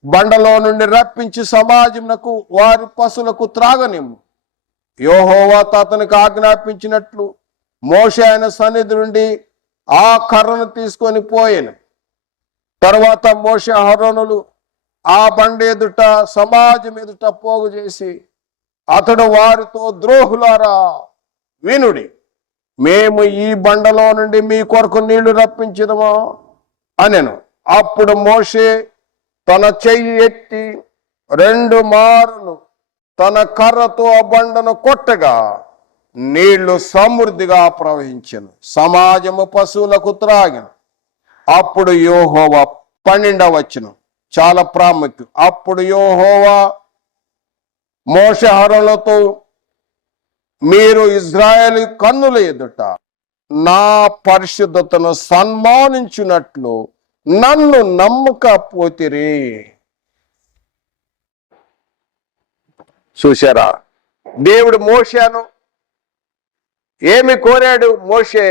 బండలో నుండి రప్పించి సమాజమునకు వారి పశువులకు త్రాగనిమ్ము. యెహోవా అతనికి ఆజ్ఞాపించినట్లు మోషే ఆయన సన్నిధి నుండి ఆ కర్రను తీసుకొని పోయెను. తర్వాత మోషే అహరోనులు ఆ బండ ఎదుట సమాజం ఎదుట పోగు చేసి, అతడు వారితో, ద్రోహులారా వినుడి, మేము ఈ బండలో నుండి మీ కొరకు నీళ్లు రప్పించదమా అనెను. అప్పుడు మోషే తన చెయ్యి ఎత్తి 2 మారులు తన కర్రతో ఆ బండను కొట్టగా నీళ్లు సమృద్ధిగా ప్రవహించెను, సమాజము పశువులకు త్రాగెను. అప్పుడు యెహోవా 12వ వచనం చాలా ప్రాముఖ్యం. అప్పుడు యెహోవా మోషే అహరోనులతో, మీరు ఇశ్రాయేలు కన్నుల ఎదుట నా పరిశుద్ధతను సన్మానించున్నట్లు నన్ను నమ్మకపోతిరి. చూశారా, దేవుడు మోషేను ఏమి కోరాడు? మోషే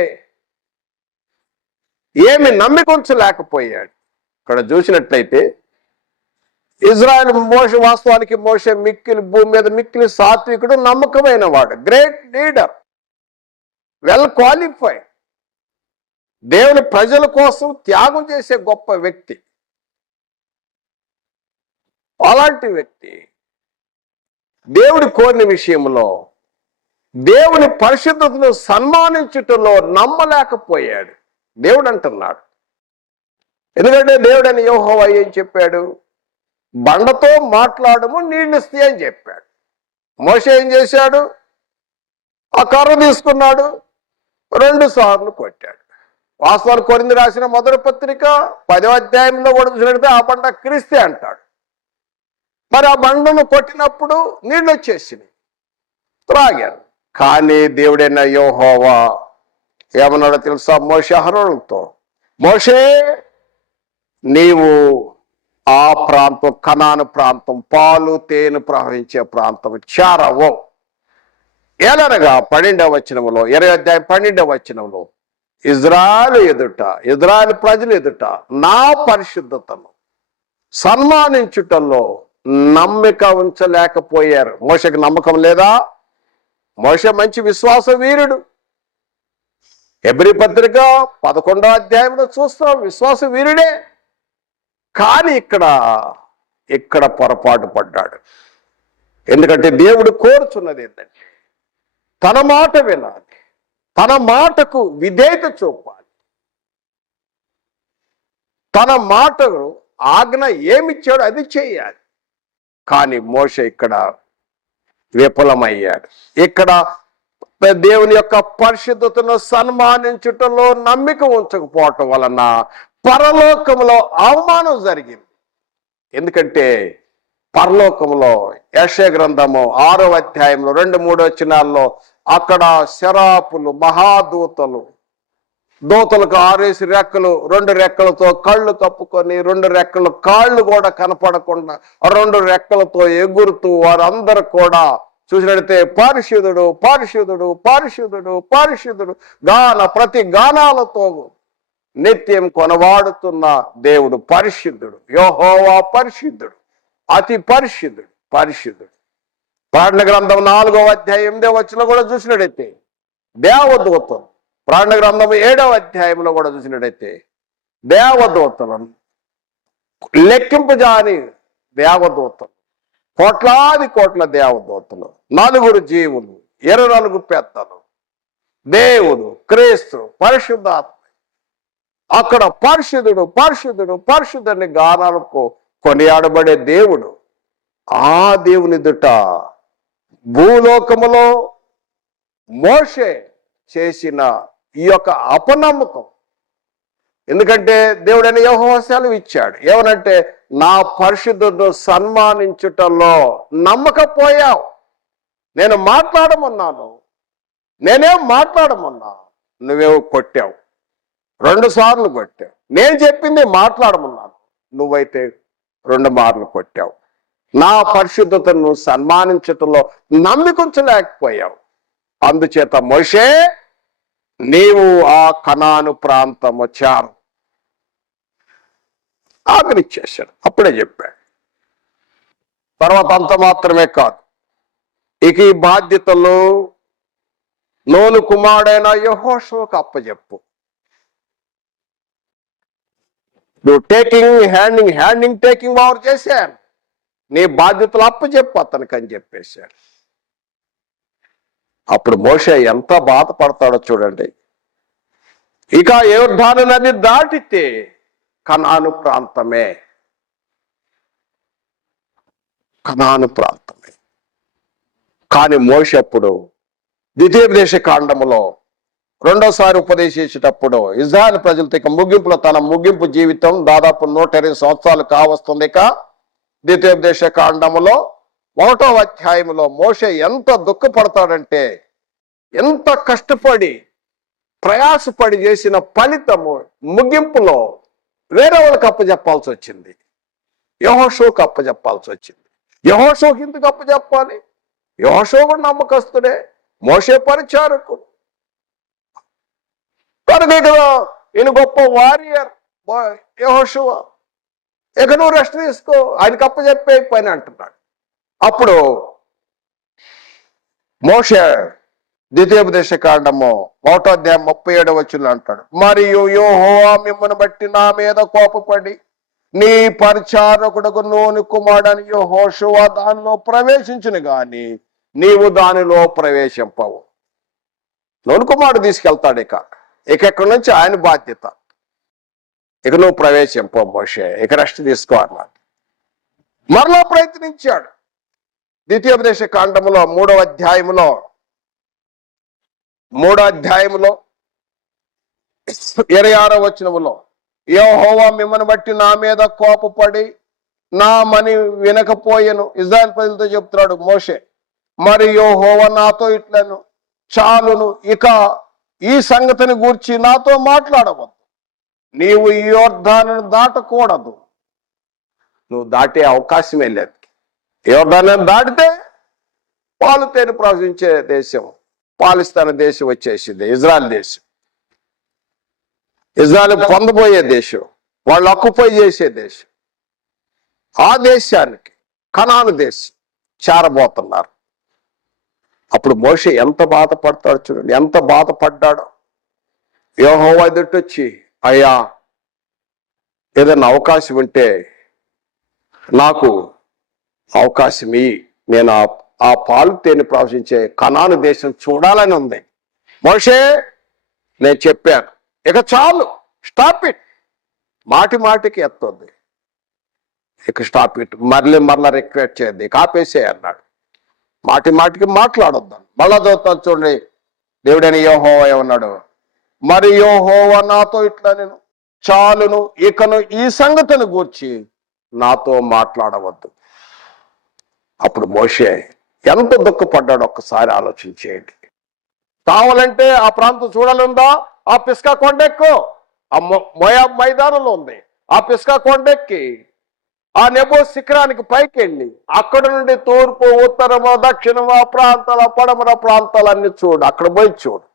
ఏమి నమ్మికుంచలేకపోయాడు. ఇక్కడ చూసినట్లయితే ఇజ్రాయెల్ వాస్తవానికి మోషే మిక్కిలి భూమి మీద మిక్కిలి సాత్వికుడు, నమ్మకమైన వాడు, గ్రేట్ లీడర్, వెల్ క్వాలిఫైడ్, దేవుని ప్రజల కోసం త్యాగం చేసే గొప్ప వ్యక్తి. అలాంటి వ్యక్తి దేవుడి కోరిన విషయంలో దేవుని పరిశుద్ధతను సన్మానించుటలో నమ్మలేకపోయాడు. దేవుడు అంటున్నాడు, ఎందుకంటే దేవుడని యెహోవా ఏం చెప్పాడు? బండతో మాట్లాడము, నీళ్ళు ఇస్తాయి అని చెప్పాడు. మోషే ఏం చేశాడు? ఆ కర్ర తీసుకున్నాడు, 2 సార్లు కొట్టాడు. వాస్తవాలు కొరింథీ రాసిన మొదటి పత్రిక 10వ అధ్యాయంలో కూడా చూసినట్లయితే ఆ బండ క్రీస్తే అంటాడు. మరి ఆ బండను కొట్టినప్పుడు నీళ్ళు వచ్చేసినాయి, త్రాగారు. కానీ దేవుడైన యెహోవా ఏమన్నాడో తెలుసా? మోషే అహరోనులతో, మోషే నీవు ఆ ప్రాంతం, కనాను ప్రాంతం, పాలు తేనె ప్రవహించే ప్రాంతం చేరవు. ఏలనగా 12వ వచనంలో, 20వ అధ్యాయం 12వ వచనంలో, ఇజ్రాయెల్ ప్రజలు ఎదుట నా పరిశుద్ధతను సన్మానించుటల్లో నమ్మిక ఉంచలేకపోయారు. మోషకి నమ్మకం లేదా? మోషే మంచి విశ్వాస వీరుడు. హెబ్రీ పత్రిక 11వ అధ్యాయంలో చూస్తాం, విశ్వాస వీరుడే. కానీ ఇక్కడ పొరపాటు పడ్డాడు. ఎందుకంటే దేవుడు కోరుచున్నది ఏంటంటే తన మాట వినాలి, తన మాటకు విధేయత చూపాలి, తన మాటకు ఆజ్ఞ ఏమిచ్చాడో అది చేయాలి. కానీ మోషే ఇక్కడ విఫలమయ్యాడు. ఇక్కడ దేవుని యొక్క పరిశుద్ధతను సన్మానించుటలో నమ్మిక ఉంచకపోవటం వలన పరలోకంలో అవమానం జరిగింది. ఎందుకంటే పరలోకంలో యెషయా గ్రంథము 6వ అధ్యాయంలో 2-3 వచనాల్లో అక్కడ శరాపులు, దూతలకు 6 రెక్కలు, 2 రెక్కలతో కళ్ళు కప్పుకొని 2 రెక్కలు కాళ్ళు కూడా కనపడకుండా 2 రెక్కలతో ఎగురుతూ వారందరూ కూడా చూసినట్లయితే పరిశుద్ధుడు పరిశుద్ధుడు పరిశుద్ధుడు పరిశుద్ధుడు ప్రతి గానాలతో నిత్యం కొనవాడుతున్న దేవుడు పరిశుద్ధుడు. యెహోవా పరిశుద్ధుడు, అతి పరిశుద్ధుడు, పరిశుద్ధుడు. ప్రకటన గ్రంథం 4వ అధ్యాయం 8వ వచనంలో కూడా చూసినట్టయితే దేవదూతలు, ప్రకటన గ్రంథం 7వ అధ్యాయంలో కూడా చూసినట్టయితే దేవదూతలను లెక్కింపజాని దేవదూతలు, కోట్ల దేవదూతలు, 4 జీవులు, 24 పెద్దలు, దేవుడు, క్రీస్తు, పరిశుద్ధాత్మ అక్కడ పరిశుద్ధుడు పరిశుద్ధుడు పరిశుద్ధుని గానాలకు కొనియాడబడే దేవుడు. ఆ దేవుని ఎదుట భూలోకములో మోషే చేసిన ఈ యొక్క అపనమ్మకం. ఎందుకంటే దేవుడైన యెహోవా సెలవు ఇచ్చాడు. ఏమనంటే నా పరిశుద్ధుడు సన్మానించుటలో నమ్మకపోయావు. నేను మాట్లాడమన్నాను, నేనేం మాట్లాడమన్నా, నువ్వేమో కొట్టావు, 2 సార్లు కొట్టావు. నేను చెప్పింది మాట్లాడమన్నాను, నువ్వైతే 2 మార్లు కొట్టావు. నా పరిశుద్ధతను సన్మానించటంలో నమ్మికుంచలేకపోయావు. అందుచేత మోషే నీవు ఆ కనాను ప్రాంతం వచ్చారు ఆజ్ఞనిచ్చేశాడు. అప్పుడే చెప్పాడు. తర్వాత అంత మాత్రమే కాదు, ఇక ఈ బాధ్యతలు నూను కుమారుడైన యెహోషువకు అప్పచెప్పు. నువ్వు టేకింగ్ ఓవర్ చేశాను, నీ బాధ్యతలు అప్పచెప్పు అతనికి అని చెప్పేశాడు. అప్పుడు మోషే ఎంత బాధపడతాడో చూడండి. ఇక యోర్దాను నది దాటితే కనాను ప్రాంతమే. కానీ మోషే అప్పుడు ద్వితీయోపదేశ కాండములో 2వసారి ఉపదేశించేటప్పుడు ఇజ్రాయెల్ ప్రజలతో ఇక ముగింపులో తన ముగింపు జీవితం దాదాపు 120 సంవత్సరాలు కావస్తుంది. ఇక ద్వితీయోపదేశ కాండములో 1వ అధ్యాయంలో మోషే ఎంత దుఃఖపడతాడంటే, ఎంత కష్టపడి ప్రయాసపడి చేసిన ఫలితము ముగింపులో వేరే వాళ్ళకి అప్పచెప్పాల్సి వచ్చింది. యెహోషువకు అప్పచెప్పాల్సి వచ్చింది. యెహోషువకు ఎందుకు అప్పచెప్పాలి? యెహోషువ కూడా నమ్మకస్తుడే, మోషే పరిచారకుడు కనుక కదా ఈయన గొప్ప వారియర్ యెహోషువ. ఇక నువ్వు రెస్ట్ తీసుకో, ఆయనకి అప్పచెప్పే పని అంటున్నాడు. అప్పుడు మోషే ద్వితీయోపదేశ కాండము 1వ అధ్యాయం 37వ వచనంలో అంటాడు, మరియు యెహోవా మిమ్మల్ని బట్టి నా మీద కోపపడి నీ పరిచారకుడకు నూను కుమారుడని యెహోషువ దానిలో ప్రవేశించును గాని నీవు దానిలో ప్రవేశింపవు. నూను కుమారుడు తీసుకెళ్తాడు. ఇక ఎక్కడి నుంచి ఆయన బాధ్యత. ఇక నువ్వు ప్రవేశింపవు మోషే, ఇక రెస్ట్ తీసుకో అన్నాడు. మరలా ప్రయత్నించాడు. ద్వితీయోపదేశ కాండములో 3వ అధ్యాయములో 26వ వచనములో యెహోవా మిమ్మల్ని బట్టి నా మీద కోపపడి నా మని వినకపోయెను. ఇజ్రాయెల్ ప్రజలతో చెప్తున్నాడు మోషే, మరి యెహోవా నాతో ఇట్లను, చాలును, ఇక ఈ సంగతిని గూర్చి నాతో మాట్లాడవద్దు. నీవు ఈ యోర్దానును దాటకూడదు. నువ్వు దాటే అవకాశమే లేదు. యోర్దానును దాటితే పాలు తేనె ప్రవహించే దేశం, పాలిస్తాన్ దేశం వచ్చేసింది, ఇజ్రాయెల్ దేశం. ఇజ్రాయెల్ పొందబోయే దేశం, వాళ్ళు ఆక్యుపై చేసే దేశం, ఆ దేశానికి కనాను దేశం చేరబోతున్నారు. అప్పుడు మోషే ఎంత బాధపడతాడు చూడండి, ఎంత బాధపడ్డాడో. యెహోవా ఎదుటొచ్చి, అయ్యా ఏదైనా అవకాశం ఉంటే నాకు అవకాశం ఇయ్యి, నేను ఆ పాలు తేనె ప్రవశించే కనాను దేశం చూడాలని ఉంది. మోషే నేను చెప్పాను, ఇక చాలు, స్టాప్ ఇట్, మాటి మాటికి ఎత్తొద్ది, ఇక స్టాప్ ఇట్, మరలా రిక్వెస్ట్ చేయద్దు, ఇక ఆపేసే అన్నాడు. మాటి మాటికి మాట్లాడొద్దాను. మళ్ళా చదువుతాను చూడండి, దేవుడైన యెహోవా ఏమన్నాడు, మరి యెహోవా నాతో ఇట్లా, నేను చాలును, ఇకను ఈ సంగతిని గూర్చి నాతో మాట్లాడవద్దు. అప్పుడు మోషే ఎంత దుఃఖపడ్డాడు ఒక్కసారి ఆలోచించేయండి. కావాలంటే ఆ ప్రాంతం చూడాలందా, ఆ పిస్కా కొండెక్కు, ఆ మోయాబ్ మైదానంలో ఉంది, ఆ పిస్కా కొండెక్కి ఆ నెబో శిఖరానికి పైకి వెళ్ళి అక్కడ నుండి తూర్పు, ఉత్తరము, దక్షిణము, ఆ ప్రాంతాల పడమర ప్రాంతాలన్నీ చూడు, అక్కడ పోయి చూడు.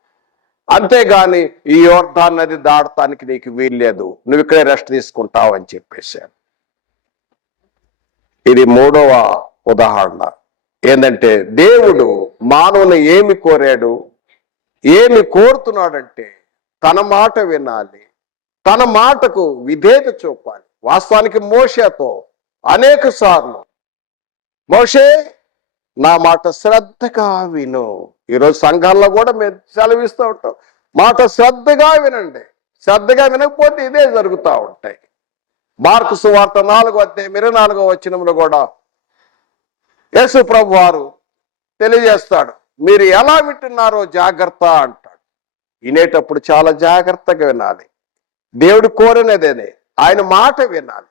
అంతేగాని ఈ యోర్దాన్ నది దాటడానికి నీకు వీల్లేదు, నువ్వు ఇక్కడే రెస్ట్ తీసుకుంటావు అని చెప్పేశాను. ఇది మూడవ ఉదాహరణ. ఏంటంటే దేవుడు మానవుని ఏమి కోరాడు, ఏమి కోరుతున్నాడంటే తన మాట వినాలి, తన మాటకు విధేయత చూపాలి. వాస్తవానికి మోషేతో అనేక సార్లు, మోషే నా మాట శ్రద్ధగా విను. ఈరోజు సంఘాల్లో కూడా మేము సెలవిస్తూ ఉంటాం, మాట శ్రద్ధగా వినండి. శ్రద్ధగా వినకపోతే ఇదే జరుగుతూ ఉంటాయి. మార్కు సువార్త 4:24 కూడా యేసు ప్రభు వారు తెలియజేస్తాడు, మీరు ఎలా వింటున్నారో జాగ్రత్త అంటాడు. వినేటప్పుడు చాలా జాగ్రత్తగా వినాలి. దేవుడు కోరినదేనే, ఆయన మాట వినాలి,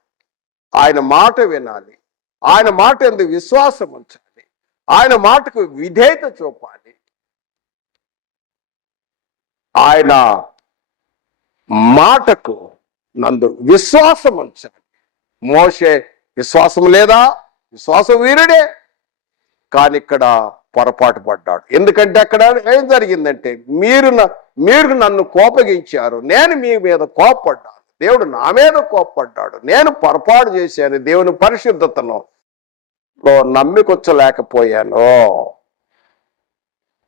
ఆయన మాట వినాలి, ఆయన మాట ఎందుకు విశ్వాసం ఉంచాలి, ఆయన మాటకు విధేయత చూపాలి, ఆయన మాటకు నందు విశ్వాసం ఉంచాలి. మోషే విశ్వాసం లేదా, విశ్వాసం వీరుడే, కానీ ఇక్కడ పొరపాటు పడ్డాడు. ఎందుకంటే అక్కడ ఏం జరిగిందంటే, మీరు నన్ను కోపగించారు, నేను మీ మీద కోపపడ్డాను, దేవుడు నా మీద కోపపడ్డాడు, నేను పొరపాటు చేశాను, దేవుని పరిశుద్ధతను నమ్మికొచ్చలేకపోయాను.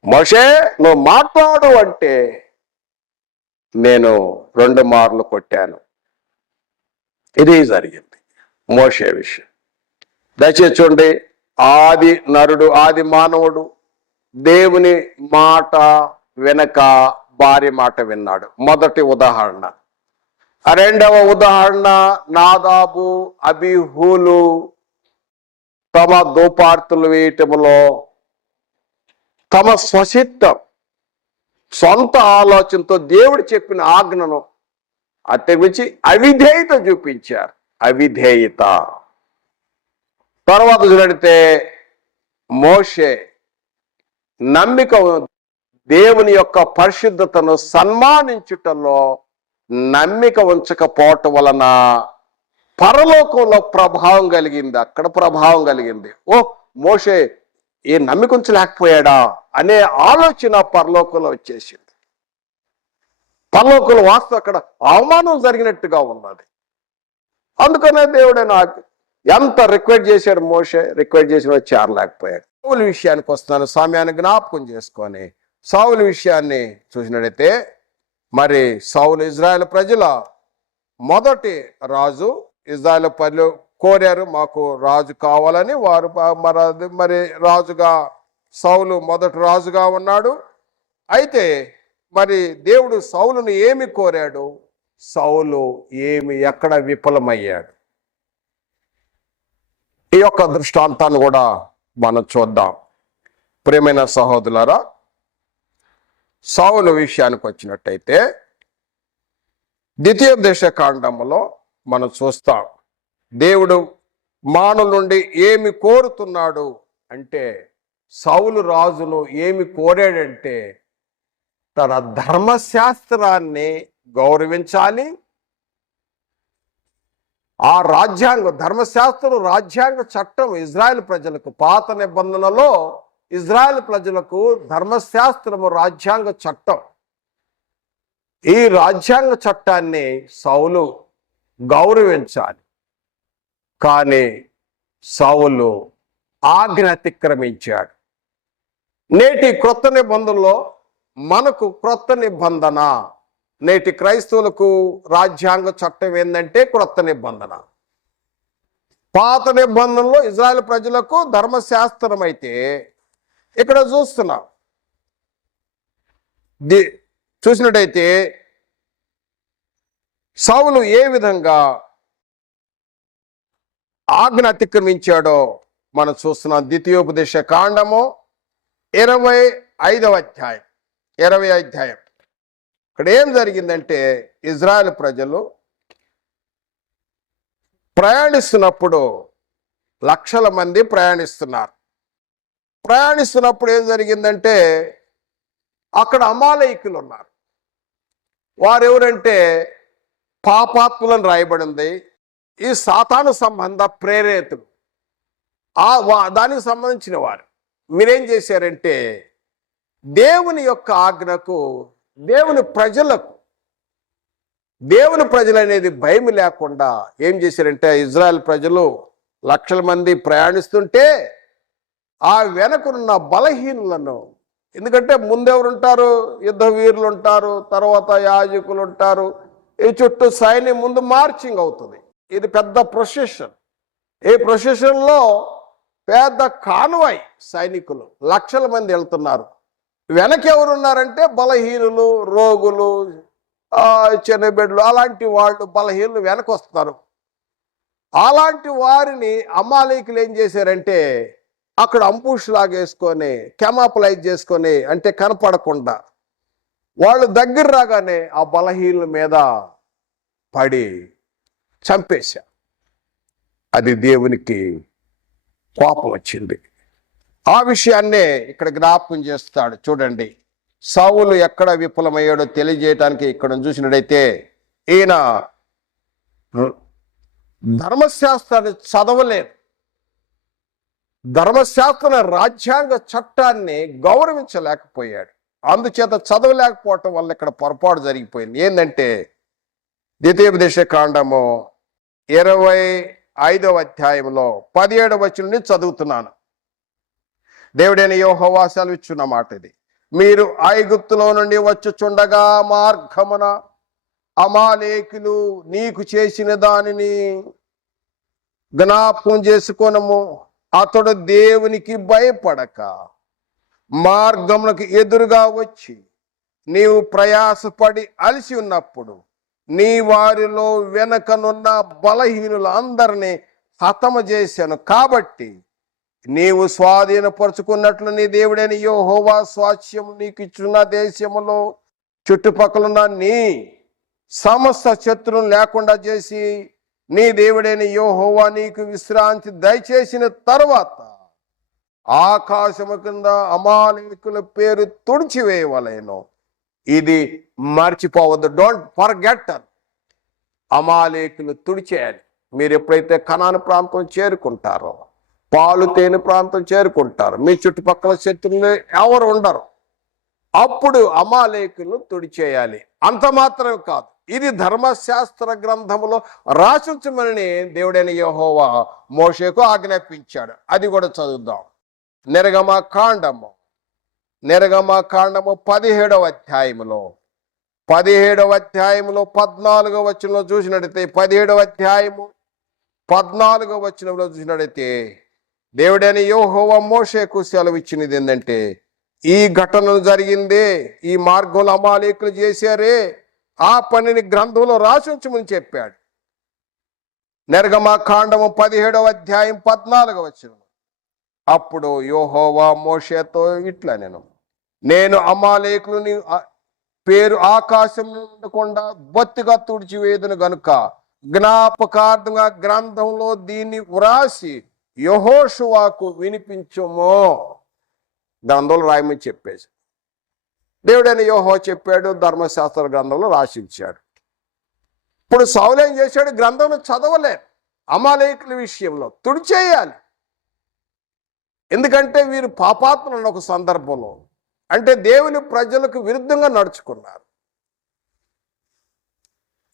మోషే నువ్వు మాట్లాడు అంటే నేను 2 మార్లు కొట్టాను. ఇది జరిగింది మోషే విషయం. దయచేసి చూడండి, ఆది నరుడు, ఆది మానవుడు దేవుని మాట వెనక భార్య మాట విన్నాడు. మొదటి ఉదాహరణ. రెండవ ఉదాహరణ, నాదాబు అబీహులు తమ దూపార్తులు వేయటంలో తమ స్వచిత్తం, సొంత ఆలోచనతో దేవుడు చెప్పిన ఆజ్ఞను అతిమించి అవిధేయత చూపించారు. అవిధేయత. తర్వాత చూడితే మోషే నమ్మిక, దేవుని యొక్క పరిశుద్ధతను సన్మానించుటలో నమ్మిక ఉంచకపోవటం వలన పరలోకంలో ప్రభావం కలిగింది, అక్కడ ప్రభావం కలిగింది. ఓ మోషే ఏ నమ్మిక ఉంచలేకపోయాడా అనే ఆలోచన పరలోకంలో వచ్చేసింది. పరలోకంలో వాస్తవం అక్కడ అవమానం జరిగినట్టుగా ఉన్నది. అందుకనే దేవుడే నాకు ఎంత రిక్వెస్ట్ చేశాడు మోషే, రిక్వెస్ట్ చేసిన చేరలేకపోయాడు. సౌలు విషయానికి వస్తున్నాను, సమయాన్ని జ్ఞాపకం చేసుకొని. సౌలు విషయాన్ని చూసినట్టయితే, మరి సౌలు ఇజ్రాయెల్ ప్రజల మొదటి రాజు. ఇజ్రాయెల్ ప్రజలు కోరారు, మాకు రాజు కావాలని. వారు మరి రాజుగా సౌలు మొదటి రాజుగా ఉన్నాడు. అయితే మరి దేవుడు సౌలును ఏమి కోరాడు, సౌలు ఎక్కడ విఫలమయ్యాడు. ఈ యొక్క దృష్టాంతాన్ని కూడా మనం చూద్దాం. ప్రియమైన సహోదరులారా, సౌలు విషయానికి వచ్చినట్టయితే ద్వితీయోపదేశ కాండములో మనం చూస్తాం, దేవుడు మానవుల నుండి ఏమి కోరుతున్నాడు అంటే, సౌలు రాజును ఏమి కోరాడంటే తన ధర్మశాస్త్రాన్ని గౌరవించాలి. ఆ ధర్మశాస్త్రం, రాజ్యాంగ చట్టం ఇజ్రాయెల్ ప్రజలకు, పాత నిబంధనలో ఇజ్రాయెల్ ప్రజలకు ధర్మశాస్త్రము రాజ్యాంగ చట్టం. ఈ రాజ్యాంగ చట్టాన్ని సౌలు గౌరవించాలి, కానీ సౌలు ఆజ్ఞ అతిక్రమించాడు. నేటి క్రొత్త నిబంధనలో మనకు క్రొత్త నిబంధన, నేటి క్రైస్తవులకు రాజ్యాంగ చట్టం ఏంటంటే క్రొత్త నిబంధన. పాత నిబంధనలో ఇజ్రాయెల్ ప్రజలకు ధర్మశాస్త్రం అయితే, ఇక్కడ చూస్తున్నాం చూసినట్టయితే సౌలు ఏ విధంగా ఆజ్ఞ అతిక్రమించాడో మనం చూస్తున్నాం. ద్వితీయోపదేశ కాండము 25వ అధ్యాయం 20వ అధ్యాయం. ఇక్కడ ఏం జరిగిందంటే, ఇజ్రాయెల్ ప్రజలు ప్రయాణిస్తున్నప్పుడు లక్షల మంది ప్రయాణిస్తున్నప్పుడు ఏం జరిగిందంటే, అక్కడ అమాలేకులు ఉన్నారు. వారెవరంటే పాపాత్ములను రాయబడింది. ఈ సాతాను సంబంధ ప్రేరేతులు, దానికి సంబంధించిన వారు. మీరేం చేశారంటే, దేవుని యొక్క ఆజ్ఞకు దేవుని ప్రజలు అనేది భయం లేకుండా ఏం చేశారంటే, ఇజ్రాయెల్ ప్రజలు లక్షల మంది ప్రయాణిస్తుంటే ఆ వెనకున్న బలహీనులను, ఎందుకంటే ముందెవరు ఉంటారు, యుద్ధ వీరులు ఉంటారు, తర్వాత యాజకులు ఉంటారు, ఈ చుట్టూ సైన్యం ముందు మార్చింగ్ అవుతుంది. ఇది పెద్ద ప్రొసెషన్. ఈ ప్రొసెషన్లో పెద్ద కాన్వాయ్ సైనికులు లక్షల మంది వెళ్తున్నారు. వెనక ఎవరున్నారంటే బలహీనులు, రోగులు, చెన్నబిడ్డలు, అలాంటి వాళ్ళు బలహీనులు వెనక వస్తారు. అలాంటి వారిని అమాలేకులు ఏం చేశారంటే, అక్కడ అంబుష్ లాగేసుకొని కెమాపలైజ్ చేసుకొని, అంటే కనపడకుండా వాళ్ళు దగ్గర రాగానే ఆ బలహీనుల మీద పడి చంపేశారు. అది దేవునికి కోపం వచ్చింది. ఆ విషయాన్నే ఇక్కడ జ్ఞాపకం చేస్తాడు. చూడండి, సౌలు ఎక్కడ విఫలమయ్యాడో తెలియజేయటానికి ఇక్కడ చూసినట్టయితే, ఈయన ధర్మశాస్త్రాన్ని చదవలేదు, ధర్మశాస్త్ర రాజ్యాంగ చట్టాన్ని గౌరవించలేకపోయాడు. అందుచేత చదవలేకపోవటం వల్ల ఇక్కడ పొరపాటు జరిగిపోయింది. ఏంటంటే, ద్వితీయోపదేశ కాండము 25వ అధ్యాయంలో 17వ వచనం నుంచి చదువుతున్నాను. దేవుడైన యెహోవా సెలవిచ్చున్న మాట ఇది: మీరు ఐగుప్తులో నుండి వచ్చుచుండగా మార్గమున అమాలేకులు నీకు చేసిన దానిని జ్ఞాపకం చేసుకొనము. అతడు దేవునికి భయపడక మార్గములకు ఎదురుగా వచ్చి నీవు ప్రయాసపడి అలసి ఉన్నప్పుడు నీ వారిలో వెనకనున్న బలహీనులు అందరినీ హతము చేశాను. కాబట్టి నీవు స్వాధీనపరుచుకున్నట్లు నీ దేవుడైన యెహోవా స్వాస్థ్యం నీకు ఇచ్చిన దేశములో చుట్టుపక్కలున్న నీ సమస్త శత్రువులను లేకుండా చేసి నీ దేవుడైన యెహోవా నీకు విశ్రాంతి దయచేసిన తర్వాత ఆకాశము కింద అమాలేకుల పేరు తుడిచివేయవలెను. ఇది మర్చిపోవద్దు. Don't forget. అమాలేకులు తుడిచేయాలి. మీరు ఎప్పుడైతే కనాను ప్రాంతం చేరుకుంటారో, పాలు తేనె ప్రాంతం చేరుకుంటారు, మీ చుట్టుపక్కల శత్రువులు ఎవరు ఉండరు, అప్పుడు అమాలేకులు తుడిచేయాలి. అంత మాత్రమే కాదు, ఇది ధర్మశాస్త్ర గ్రంథములో రాసించమని దేవుడైన యెహోవా మోషేకు ఆజ్ఞాపించాడు. అది కూడా చదువుదాం. నిర్గమకాండము 17వ అధ్యాయములో 14వ వచనంలో చూసినట్టయితే, 17వ అధ్యాయము 14వ వచనంలో చూసినట్టయితే దేవుడైన యెహోవా మోషేకు సెలవిచ్చినది ఏంటంటే, ఈ ఘటన జరిగిందే, ఈ మార్గంలో అమాలేకులు చేశారే, ఆ పనిని గ్రంథంలో రాసించమని చెప్పాడు. నిర్గమకాండము 17వ అధ్యాయం 14వ వచనం. అప్పుడు యెహోవా మోషేతో ఇట్లా నేను అమాలేకులని పేరు ఆకాశం ఉండకుండా బొత్తిగా తుడిచివేదును గనుక జ్ఞాపకార్థంగా గ్రంథంలో దీన్ని వ్రాసి యెహోషువకు వినిపించుము. గ్రంథంలో రాయమని చెప్పేసి దేవుడైన యెహోవా చెప్పాడు, ధర్మశాస్త్ర గ్రంథంలో రాసించాడు. ఇప్పుడు సౌలు ఏం చేశాడు? గ్రంథంలో చదవలేదు. అమాలేకుల విషయంలో తుడిచేయాలి. ఎందుకంటే వీరు పాపాత్ములు ఒక సందర్భంలో, అంటే దేవుని ప్రజలకు విరుద్ధంగా నడుచుకున్నారు.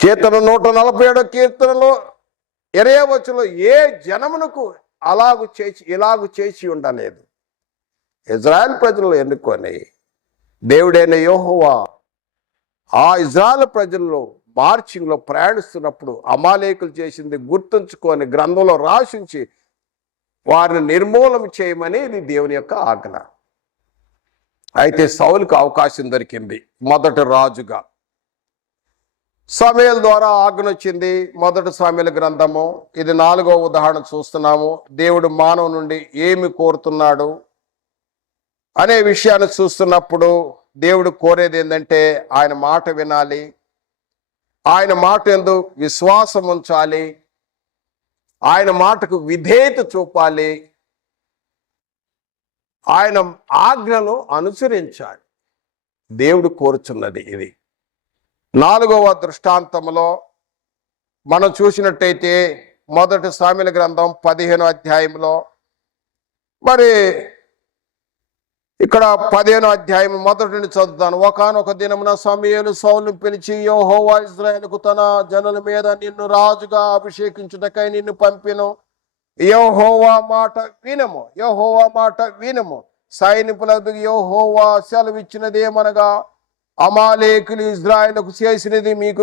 కీర్తన 147 కీర్తనలో 20వ వచనంలో ఏ జనమునకు ఇలాగు చేసి ఉండలేదు. ఇజ్రాయెల్ ప్రజలు ఎన్నుకొని దేవుడైన యెహోవా ఆ ఇజ్రాయెల్ ప్రజల్లో మార్చింగ్లో ప్రయాణిస్తున్నప్పుడు అమాలేకులు చేసింది గుర్తుంచుకొని గ్రంథంలో రాసించి వారిని నిర్మూలన చేయమని ఇది దేవుని యొక్క ఆజ్ఞ. అయితే సౌలుకు అవకాశం దొరికింది మొదటి రాజుగా. సమూయేలు ద్వారా ఆజ్ఞ వచ్చింది. మొదటి సమూయేలు గ్రంథము ఇది 4వ ఉదాహరణ చూస్తున్నాము. దేవుడు మానవు నుండి ఏమి కోరుతున్నాడు అనే విషయాన్ని చూస్తున్నప్పుడు దేవుడు కోరేది ఏంటంటే ఆయన మాట వినాలి, ఆయన మాట యందు విశ్వాసం ఉంచాలి, ఆయన మాటకు విధేయత చూపాలి, ఆయన ఆజ్ఞను అనుసరించాలి. దేవుడు కోరుచున్నది ఇది. 4వ దృష్టాంతంలో మనం చూసినట్టయితే మొదటి సమూయేలు గ్రంథం 15వ అధ్యాయంలో మరి ఇక్కడ 15వ అధ్యాయం మొదటి నుండి చదువుతాను. ఒకానొక దినమున సమూయేలు సౌలును పిలిచి, యెహోవా ఇశ్రాయేలుకు తన జనుల మీద నిన్ను రాజుగా అభిషేకించుటకై నిన్ను పంపిను. యెహోవా మాట వినము, యెహోవా మాట వినము. సైనికులకు యెహోవా సెలవిచ్చినదేమనగా, అమాలేకులు ఇజ్రాయేలుకు చేసినది మీకు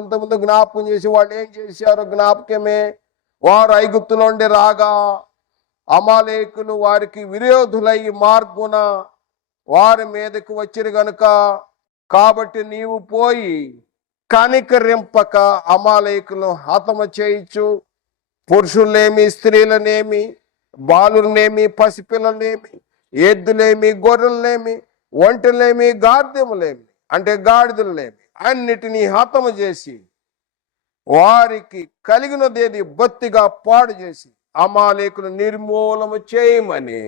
ఇంతకుముందు జ్ఞాపకం చేసి వాళ్ళు ఏం చేశారు జ్ఞాపకమే. వారు ఐగుప్తులో నుండి రాగా అమాలేకులు వారికి విరోధులై మార్గున వారి మీదకు వచ్చిరు గనుక, కాబట్టి నీవు పోయి కనికరింపక అమాలేకులను హతము చేయించు. పురుషులనేమి, స్త్రీలనేమి, బాలులనేమి, పసిపిల్లలనేమి, ఎద్దులేమి, గొర్రెలనేమి, ఒంటెలేమి, గాడిదములేమి అంటే గాడిదలేమి అన్నిటినీ హతము చేసి వారికి కలిగినదేది బొత్తిగా పాడు చేసి అమాలేకులు నిర్మూలము చేయమని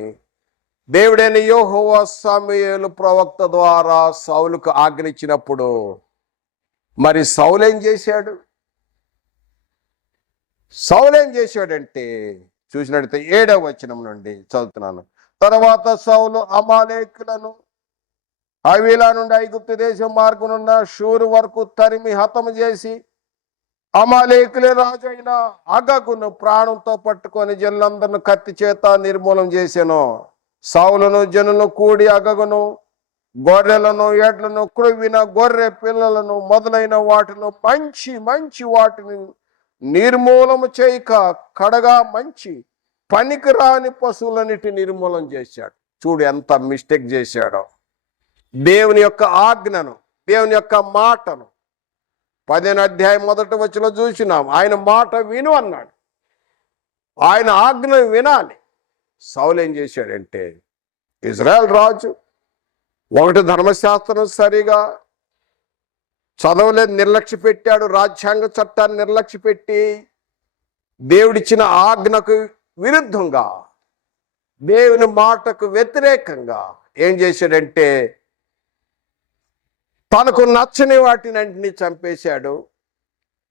దేవుడైన యెహోవా సమూయేలు ప్రవక్త ద్వారా సౌలుకు ఆజ్ఞించినప్పుడు మరి సౌలు ఏం చేశాడు? సౌలు ఏం చేశాడంటే చూసినట్టయితే 7వ వచనం నుండి చదువుతున్నాను. తర్వాత సౌలు అమాలేకులను హవీలా నుండి ఐగుప్తు దేశం మార్గమునున్న షూరు వరకు తరిమి హతము చేసి అమాలేకులే రాజు అయిన అగగును ప్రాణంతో పట్టుకొని జనులందరిని కత్తి చేత నిర్మూలం చేశాను. సౌలును జనులను కూడి అగగును, గొర్రెలను, ఎడ్లను, క్రొవ్విన గొర్రె పిల్లలను మొదలైన వాటిలో మంచి వాటిని నిర్మూలము చేయక కడగా మంచి పనికిరాని పశువులన్నిటి నిర్మూలన చేశాడు. చూడు ఎంత మిస్టేక్ చేశాడో. దేవుని యొక్క ఆజ్ఞను, దేవుని యొక్క మాటను 15వ అధ్యాయం మొదటి వచనంలో చూసినాం. ఆయన మాట విను అన్నాడు. ఆయన ఆజ్ఞను వినాలి. సౌలు ఏం చేశాడంటే ఇజ్రాయెల్ రాజు ఒకటి ధర్మశాస్త్రం సరిగా చదవలేదు, నిర్లక్ష్య పెట్టాడు. రాజ్యాంగ చట్టాన్ని నిర్లక్ష్య పెట్టి దేవుడిచ్చిన ఆజ్ఞకు విరుద్ధంగా, దేవుని మాటకు వ్యతిరేకంగా ఏం చేశాడంటే తనకు నచ్చని వాటిని అన్నింటినీ చంపేశాడు,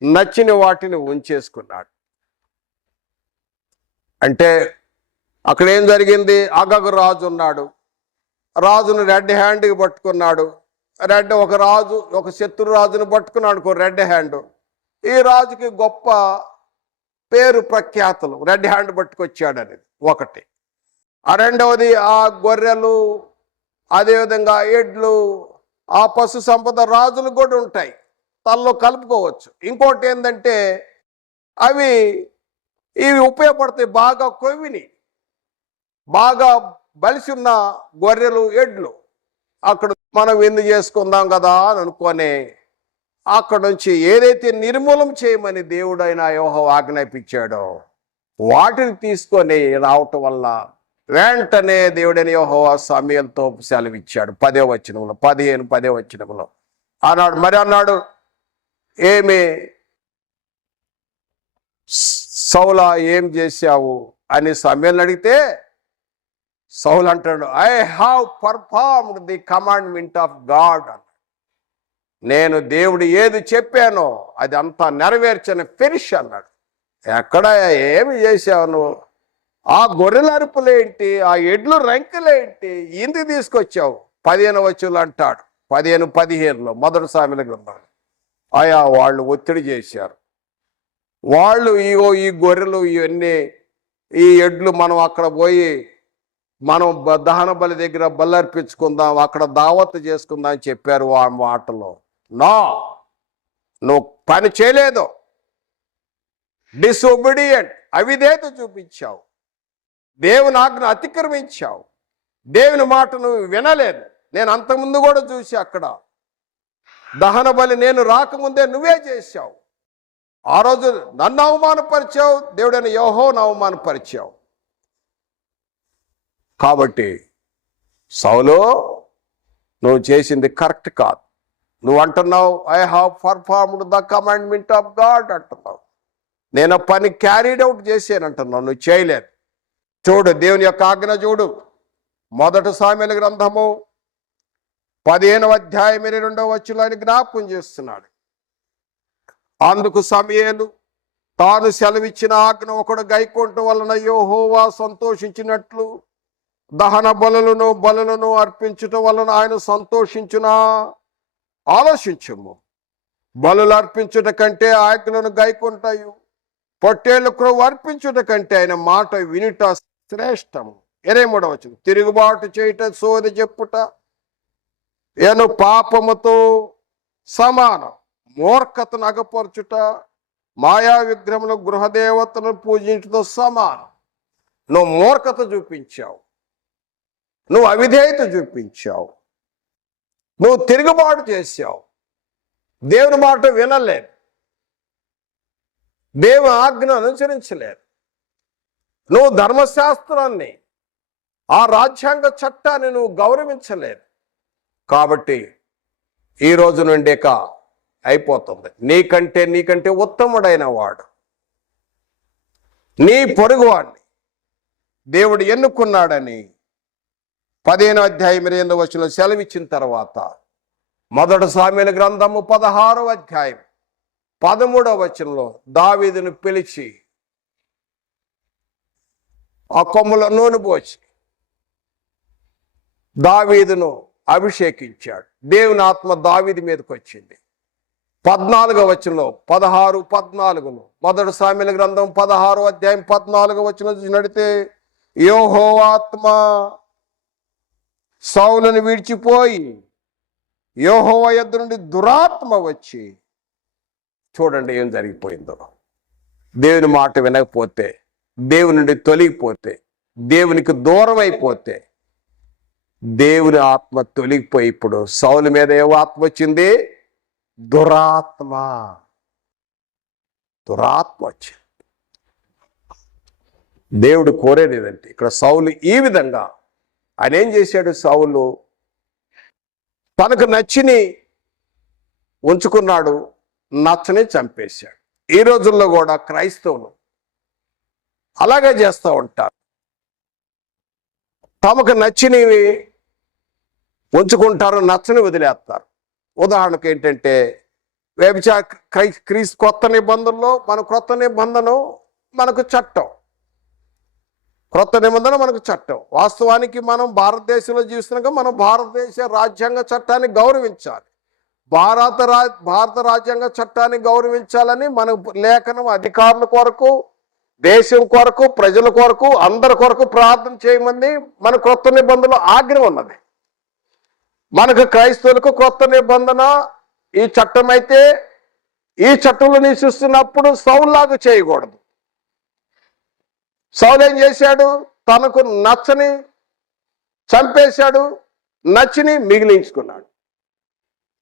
నచ్చిన వాటిని ఉంచేసుకున్నాడు. అంటే అక్కడ ఏం జరిగింది? అగగు రాజు ఉన్నాడు. రాజును రెడ్ హ్యాండ్కి పట్టుకున్నాడు. ఒక శత్రు రాజును పట్టుకున్నాడు రెడ్ హ్యాండ్. ఈ రాజుకి గొప్ప పేరు ప్రఖ్యాతులు, రెడ్ హ్యాండ్ పట్టుకొచ్చాడు అనేది ఒకటి. రెండవది ఆ గొర్రెలు, అదేవిధంగా ఎడ్లు, ఆ పశు సంపద రాజులు కూడా ఉంటాయి, తనలో కలుపుకోవచ్చు. ఇంకోటి ఏంటంటే ఇవి ఉపయోగపడతాయి. బాగా కొవ్విని, బాగా బలిసి ఉన్న గొర్రెలు, ఎడ్లు అక్కడ మనం విందు చేసుకుందాం కదా అని అనుకొని అక్కడ నుంచి ఏదైతే నిర్మూలం చేయమని దేవుడు అయిన యెహోవా ఆజ్ఞాపించాడో వాటిని తీసుకొని రావటం వల్ల వెంటనే దేవుడైన యెహోవా సమూయేలుతో సెలవిచ్చాడు. 10వ వచనంలో 10వ వచనంలో అన్నాడు, ఏమి సౌలా ఏం చేశావు అని సమూయేలుని అడిగితే సౌలు అంటాడు, I have performed the commandment of God అన్నాడు. నేను దేవుడు ఏది చెప్పానో అది అంతా నెరవేర్చని ఫినిష్ అన్నాడు. ఎక్కడ ఏమి చేశావు నువ్వు? ఆ గొర్రెల అరుపులేంటి, ఆ ఎడ్లు రంకెలేంటి, ఇంటికి తీసుకొచ్చావు? 15వ వచనంలో అంటాడు, 15:15 మొదటి సమూయేలు గ్రంథం. ఆయా వాళ్ళు ఒత్తిడి చేశారు. వాళ్ళు ఈ గొర్రెలు ఇవన్నీ ఈ ఎడ్లు మనం అక్కడ పోయి మనం దహన బలి దగ్గర బల్లర్పించుకుందాం, అక్కడ దావత్ చేసుకుందాం అని చెప్పారు. ఆ మాటలో నో, నువ్వు పని చేయలేదు, డిసొబీడియంట్, అవిధేయత చూపించావు, దేవుని ఆజ్ఞ అతిక్రమించావు, దేవుని మాట నువ్వు వినలేదు. నేను అంతకుముందు కూడా చూసి అక్కడ దహన బలి నేను రాకముందే నువ్వే చేశావు. ఆ రోజు నన్ను అవమానపరిచావు, దేవుడైన యెహోవాను అవమానపరిచావు. కాబట్టి సౌలు, నువ్వు చేసింది కరెక్ట్ కాదు. నువ్వు అంటున్నావు I have performed the commandment of God అంటున్నావు. నేను పని క్యారీడ్ అవుట్ చేశాను అంటున్నావు, నువ్వు చేయలేదు. చూడు దేవుని యొక్క ఆజ్ఞ చూడు. 1 సామెల గ్రంథము 15వ అధ్యాయం 22వ వచనంలో ఆయన జ్ఞాపకం చేస్తున్నాడు. అందుకు సమూయేలు తాను సెలవిచ్చిన ఆజ్ఞ ఒకడు గైకొనటం వలన యెహోవా సంతోషించినట్లు దహన బలులను అర్పించటం వలన ఆయన సంతోషించునా? ఆలోచించము. బలులు అర్పించుట కంటే ఆజ్ఞలను గైకొంటాయి, పొట్టేళ్లు క్రొవ్వు అర్పించుట కంటే ఆయన మాట వినుట శ్రేష్టము. 23వ వచనం, తిరుగుబాటు చేయుట, సోది చెప్పుట ఎను పాపముతో సమానం, మూర్ఖతను అగపరచుట మాయా విగ్రహములు గృహదేవతను పూజించడంతో సమానం. నువ్వు మూర్ఖత చూపించావు, నువ్వు అవిధేయత చూపించావు, నువ్వు తిరుగుబాటు చేశావు, దేవుని మాట వినలేదు, దేవుని ఆజ్ఞను అనుసరించలేదు, నువ్వు ధర్మశాస్త్రాన్ని ఆ రాజ్యాంగ చట్టాన్ని నువ్వు గౌరవించలేదు. కాబట్టి ఈ రోజు నుండి అయిపోతుంది. నీకంటే ఉత్తముడైన వాడు నీ పొరుగువాడిని దేవుడు ఎన్నుకున్నాడని 15వ అధ్యాయం 8వ వచనంలో సెలవిచ్చిన తర్వాత 1 సామెల గ్రంథము 16వ అధ్యాయం 13వ వచనంలో దావీదును పిలిచి ఆ కొమ్ములో నూనె పోసి దావీదును అభిషేకించాడు. దేవుని ఆత్మ దావీదు మీదకి వచ్చింది. 14వ వచనంలో 16-14లో 1 సామెల గ్రంథం 16వ అధ్యాయం 14వ వచనం నడితే యెహోవా ఆత్మ సౌలును విడిచిపోయి యెహోవా యొద్ద నుండి దురాత్మ వచ్చి, చూడండి ఏం జరిగిపోయిందో. దేవుని మాట వినకపోతే, దేవుని నుండి తొలగిపోతే, దేవునికి దూరం అయిపోతే దేవుని ఆత్మ తొలగిపోయి ఇప్పుడు సౌలు మీద ఏ ఆత్మ వచ్చింది? దురాత్మ వచ్చింది. దేవుడు కోరేది ఏదంటే ఇక్కడ సౌలు ఈ విధంగా ఆయన ఏం చేశాడు? సౌలు తనకు నచ్చిని ఉంచుకున్నాడు, నచ్చని చంపేశాడు. ఈ రోజుల్లో కూడా క్రైస్తవులు అలాగే చేస్తూ ఉంటారు. తమకు నచ్చినవి ఉంచుకుంటారు, నచ్చని వదిలేస్తారు. ఉదాహరణకు ఏంటంటే క్రీస్తు కొత్త నిబంధనలో క్రొత్త నిబంధన మనకు చట్టం. క్రొత్త నిబంధన మనకు చట్టం. వాస్తవానికి మనం భారతదేశంలో జీవిస్తున్నాక మనం భారతదేశ రాజ్యాంగ చట్టాన్ని గౌరవించాలి. భారత రాజ్యాంగ చట్టాన్ని గౌరవించాలని మన లేఖనం అధికారుల కొరకు, దేశం కొరకు, ప్రజల కొరకు, అందరి కొరకు ప్రార్థన చేయమని మన క్రొత్త నిబంధనలో ఆజ్ఞ ఉన్నది. మనకు క్రైస్తవులకు క్రొత్త నిబంధన ఈ చట్టం అయితే ఈ చట్టంలో నివసిస్తున్నప్పుడు సౌలులాగా చేయకూడదు. సౌలు ఏం చేశాడు? తనకు నచ్చని చంపేశాడు, నచ్చిని మిగిలించుకున్నాడు.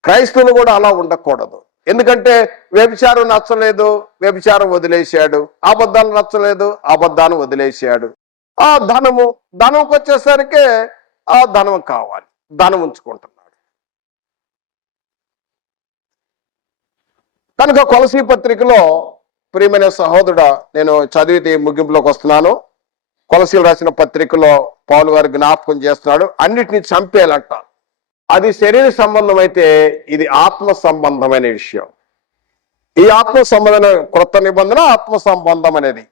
క్రైస్తవులు కూడా అలా ఉండకూడదు. ఎందుకంటే వ్యభిచారం నచ్చలేదు, వ్యభిచారం వదిలేశాడు. అబద్ధాలు నచ్చలేదు, అబద్ధాన్ని వదిలేశాడు. ఆ ధనంకి వచ్చేసరికి ఆ ధనం కావాలి, ధనం ఉంచుకుంటున్నాడు. కనుక కొలసీ పత్రికలో ప్రియమైన సహోదరుడా, నేను చదివితే ముగింపులోకి వస్తున్నాను. కొలసీలు రాసిన పత్రికలో పౌలు గారు జ్ఞాపకం చేస్తున్నాడు, అన్నిటినీ చంపేయాలంట. అది శరీర సంబంధం అయితే ఇది ఆత్మ సంబంధమైన విషయం. ఈ ఆత్మ సంబంధమైన క్రొత్త నిబంధన ఆత్మ సంబంధం అనేది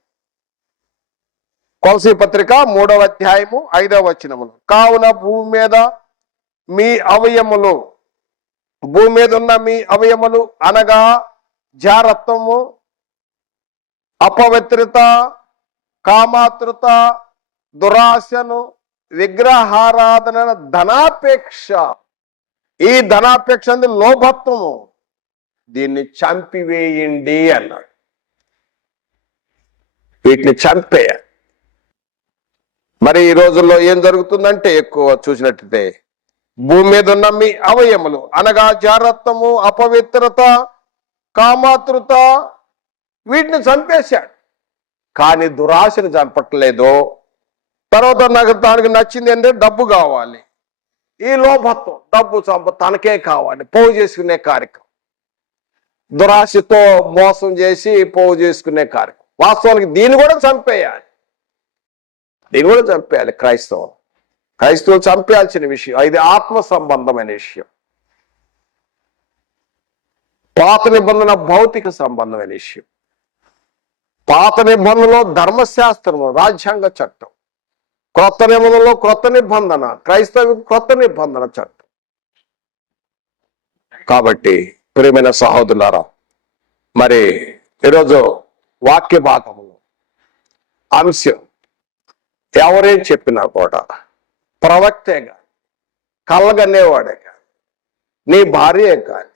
కొలసీ పత్రిక 3వ అధ్యాయము 5వ వచనములు, కావున భూమి మీద మీ అవయములు భూమి మీద ఉన్న మీ అవయములు అనగా జారత్వము, అపవిత్రత, కామాతృత, దురాశను, విగ్రహారాధన, ధనాపేక్ష. ఈ ధనాపేక్ష అంటే లోభత్వము. దీన్ని చంపివేయండి అన్నాడు. వీటిని చంపేయాలి. మరి ఈ రోజుల్లో ఏం జరుగుతుందంటే, ఎక్కువ చూసినట్టయితే భూమి మీద ఉన్న మీ అవయములు అనగా జారత్వము, అపవిత్రత, కామాతృత, వీటిని చంపేశాడు. కానీ దురాశను చంపట్లేదు. తర్వాత నాకు దానికి నచ్చింది ఏంటంటే డబ్బు కావాలి. ఈ లోభత్వం, డబ్బు తనకే కావాలి, పోగు చేసుకునే కార్యక్రమం. దురాశతో మోసం చేసి పోగు చేసుకునే కార్యక్రమం. వాస్తవానికి దీన్ని కూడా చంపేయాలి. క్రైస్తవులు చంపేయాల్సిన విషయం. ఇది ఆత్మ సంబంధమైన విషయం. పాత నిబంధన భౌతిక సంబంధమైన విషయం. పాత నిబంధనలో ధర్మశాస్త్రము, రాజ్యాంగ చట్టం. క్రొత్త నిబంధనలో క్రొత్త నిబంధన, క్రైస్తవ క్రొత్త నిబంధన చట్టం. కాబట్టి ప్రియమైన సహోదరులారా, మరి ఈరోజు వాక్య భాగంలో అంశం ఎవరేం చెప్పినా కూడా ప్రవక్తే కానీ, కళ్ళగనేవాడే కానీ, నీ భార్యే కానీ,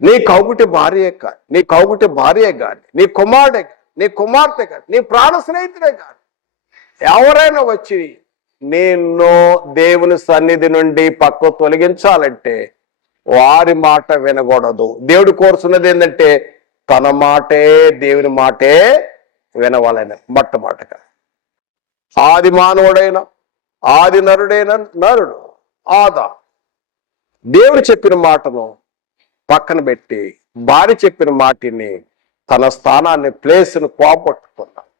నీ కౌగుటి భార్యే కానీ, నీ కౌగుటి భార్యే కానీ, నీ కుమారుడే కానీ, నీ కుమార్తె కానీ, నీ ప్రాణ స్నేహితుడే కానీ, ఎవరైనా వచ్చి నిన్ను దేవుని సన్నిధి నుండి పక్కకు తొలగించాలంటే వారి మాట వినకూడదు. దేవుడు కోరుతున్నది ఏంటంటే తన మాటే, దేవుని మాటే వినవాలని. మొట్టమొదటగా ఆది మానవుడైన, ఆది నరుడైన నరుడు ఆదా దేవుడు చెప్పిన మాటను పక్కన పెట్టి భార్య చెప్పిన మాటిని, తన స్థానాన్ని, ప్లేస్ను పోగొట్టుకున్నాడు.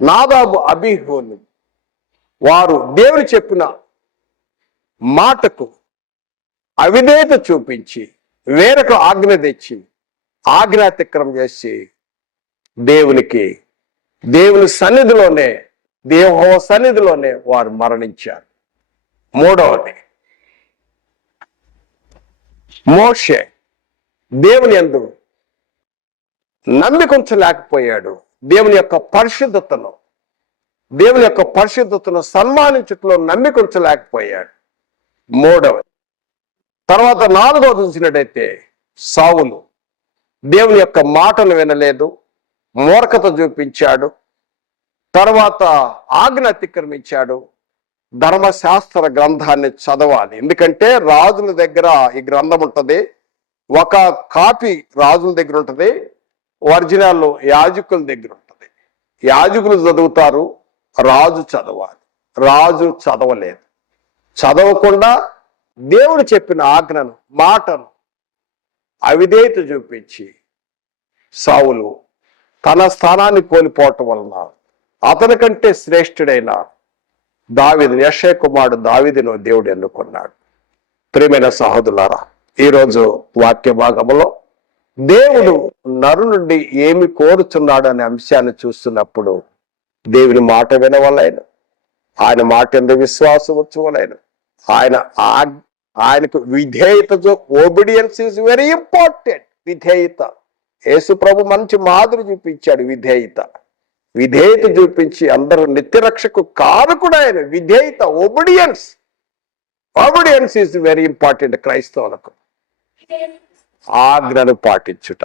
నాదాబు, అబీహులు వారు దేవుడు చెప్పిన మాటకు అవిధేయత చూపించి వేరొక ఆజ్ఞ తెచ్చి ఆజ్ఞాతిక్రమం చేసి దేవుని సన్నిధిలోనే, యెహోవా సన్నిధిలోనే వారు మరణించారు. మూడవది మోషే దేవుని యందు నమ్మిక ఉంచలేకపోయాడు. దేవుని యొక్క పరిశుద్ధతను సన్మానించట్లో నమ్మిక ఉంచలేకపోయాడు. మూడవది. తర్వాత నాలుగవది చూసినట్టయితే సౌలు దేవుని యొక్క మాటను వినలేదు, మూర్ఖత చూపించాడు. తర్వాత ఆజ్ఞ అతిక్రమించాడు. ధర్మశాస్త్ర గ్రంథాన్ని చదవాలి. ఎందుకంటే రాజుల దగ్గర ఈ గ్రంథం ఉంటుంది. ఒక కాపీ రాజుల దగ్గర ఉంటుంది, ఒరిజినల్ యాజకుల దగ్గర ఉంటుంది. యాజకులు చదువుతారు, రాజు చదవాలి. రాజు చదవలేదు. చదవకుండా దేవుడు చెప్పిన ఆజ్ఞను, మాటను అవిధేయత చూపించి సౌలు తన స్థానాన్ని కోల్పోవటం వలన అతని కంటే శ్రేష్ఠుడైన దావీదు, యెషయా కుమారుడు దావీదును దేవుడు ఎన్నుకున్నాడు. ప్రియమైన సహోదరులారా, ఈరోజు వాక్య భాగంలో దేవుడు నరు నుండి ఏమి కోరుచున్నాడు అనే అంశాన్ని చూస్తున్నప్పుడు దేవుని మాట వినవలైన, ఆయన మాట ఎందుకు విశ్వాసం వచ్చవలైన, ఆయనకు విధేయత. Obedience is very important. విధేయత. యేసు ప్రభు మంచి మాదిరి చూపించాడు. విధేయత చూపించి అందరూ నిత్యరక్షకు కారకుడు ఆయన. విధేయత, ఒబీడియన్స్ ఈజ్ వెరీ ఇంపార్టెంట్ క్రైస్తవులకు. ఆజ్ఞను పాటించుట.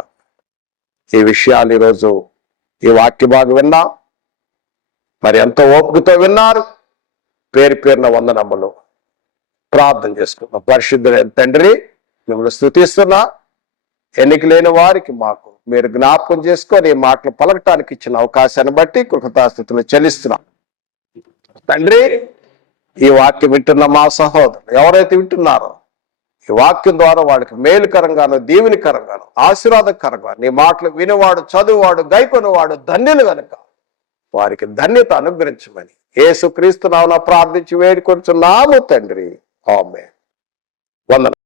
ఈ విషయాలు ఈరోజు ఈ వాక్య భాగం విన్నా, మరి ఎంతో ఓపికతో విన్నారు. పేరు పేరున వందనములు. ప్రార్థన చేసుకున్నాం. పరిశుద్ధుడైన తండ్రి, మిమ్మల్ని స్తుతిస్తున్నా. ఎన్నిక లేని వారికి మాకు మీరు జ్ఞాపకం చేసుకొని ఈ మాటలు పలకటానికి ఇచ్చిన అవకాశాన్ని బట్టి కృతజ్ఞతాస్తుతులు చెల్లిస్తున్నాం. తండ్రి, ఈ వాక్యం వింటున్న మా సహోదరులు ఎవరైతే వింటున్నారో ఈ వాక్యం ద్వారా వాళ్ళకి మేలుకరంగాను, దీవెనికరంగాను, ఆశీర్వాదకరంగా నీ మాటలు వినివాడు, చదువువాడు, గైకొనివాడు ధన్యులు గనుక వారికి ధన్యత అనుగ్రహించమని యేసుక్రీస్తు నామమున ప్రార్థించి వేడుకొనుచున్నాము తండ్రి. ఆమేన్. వందనాలు.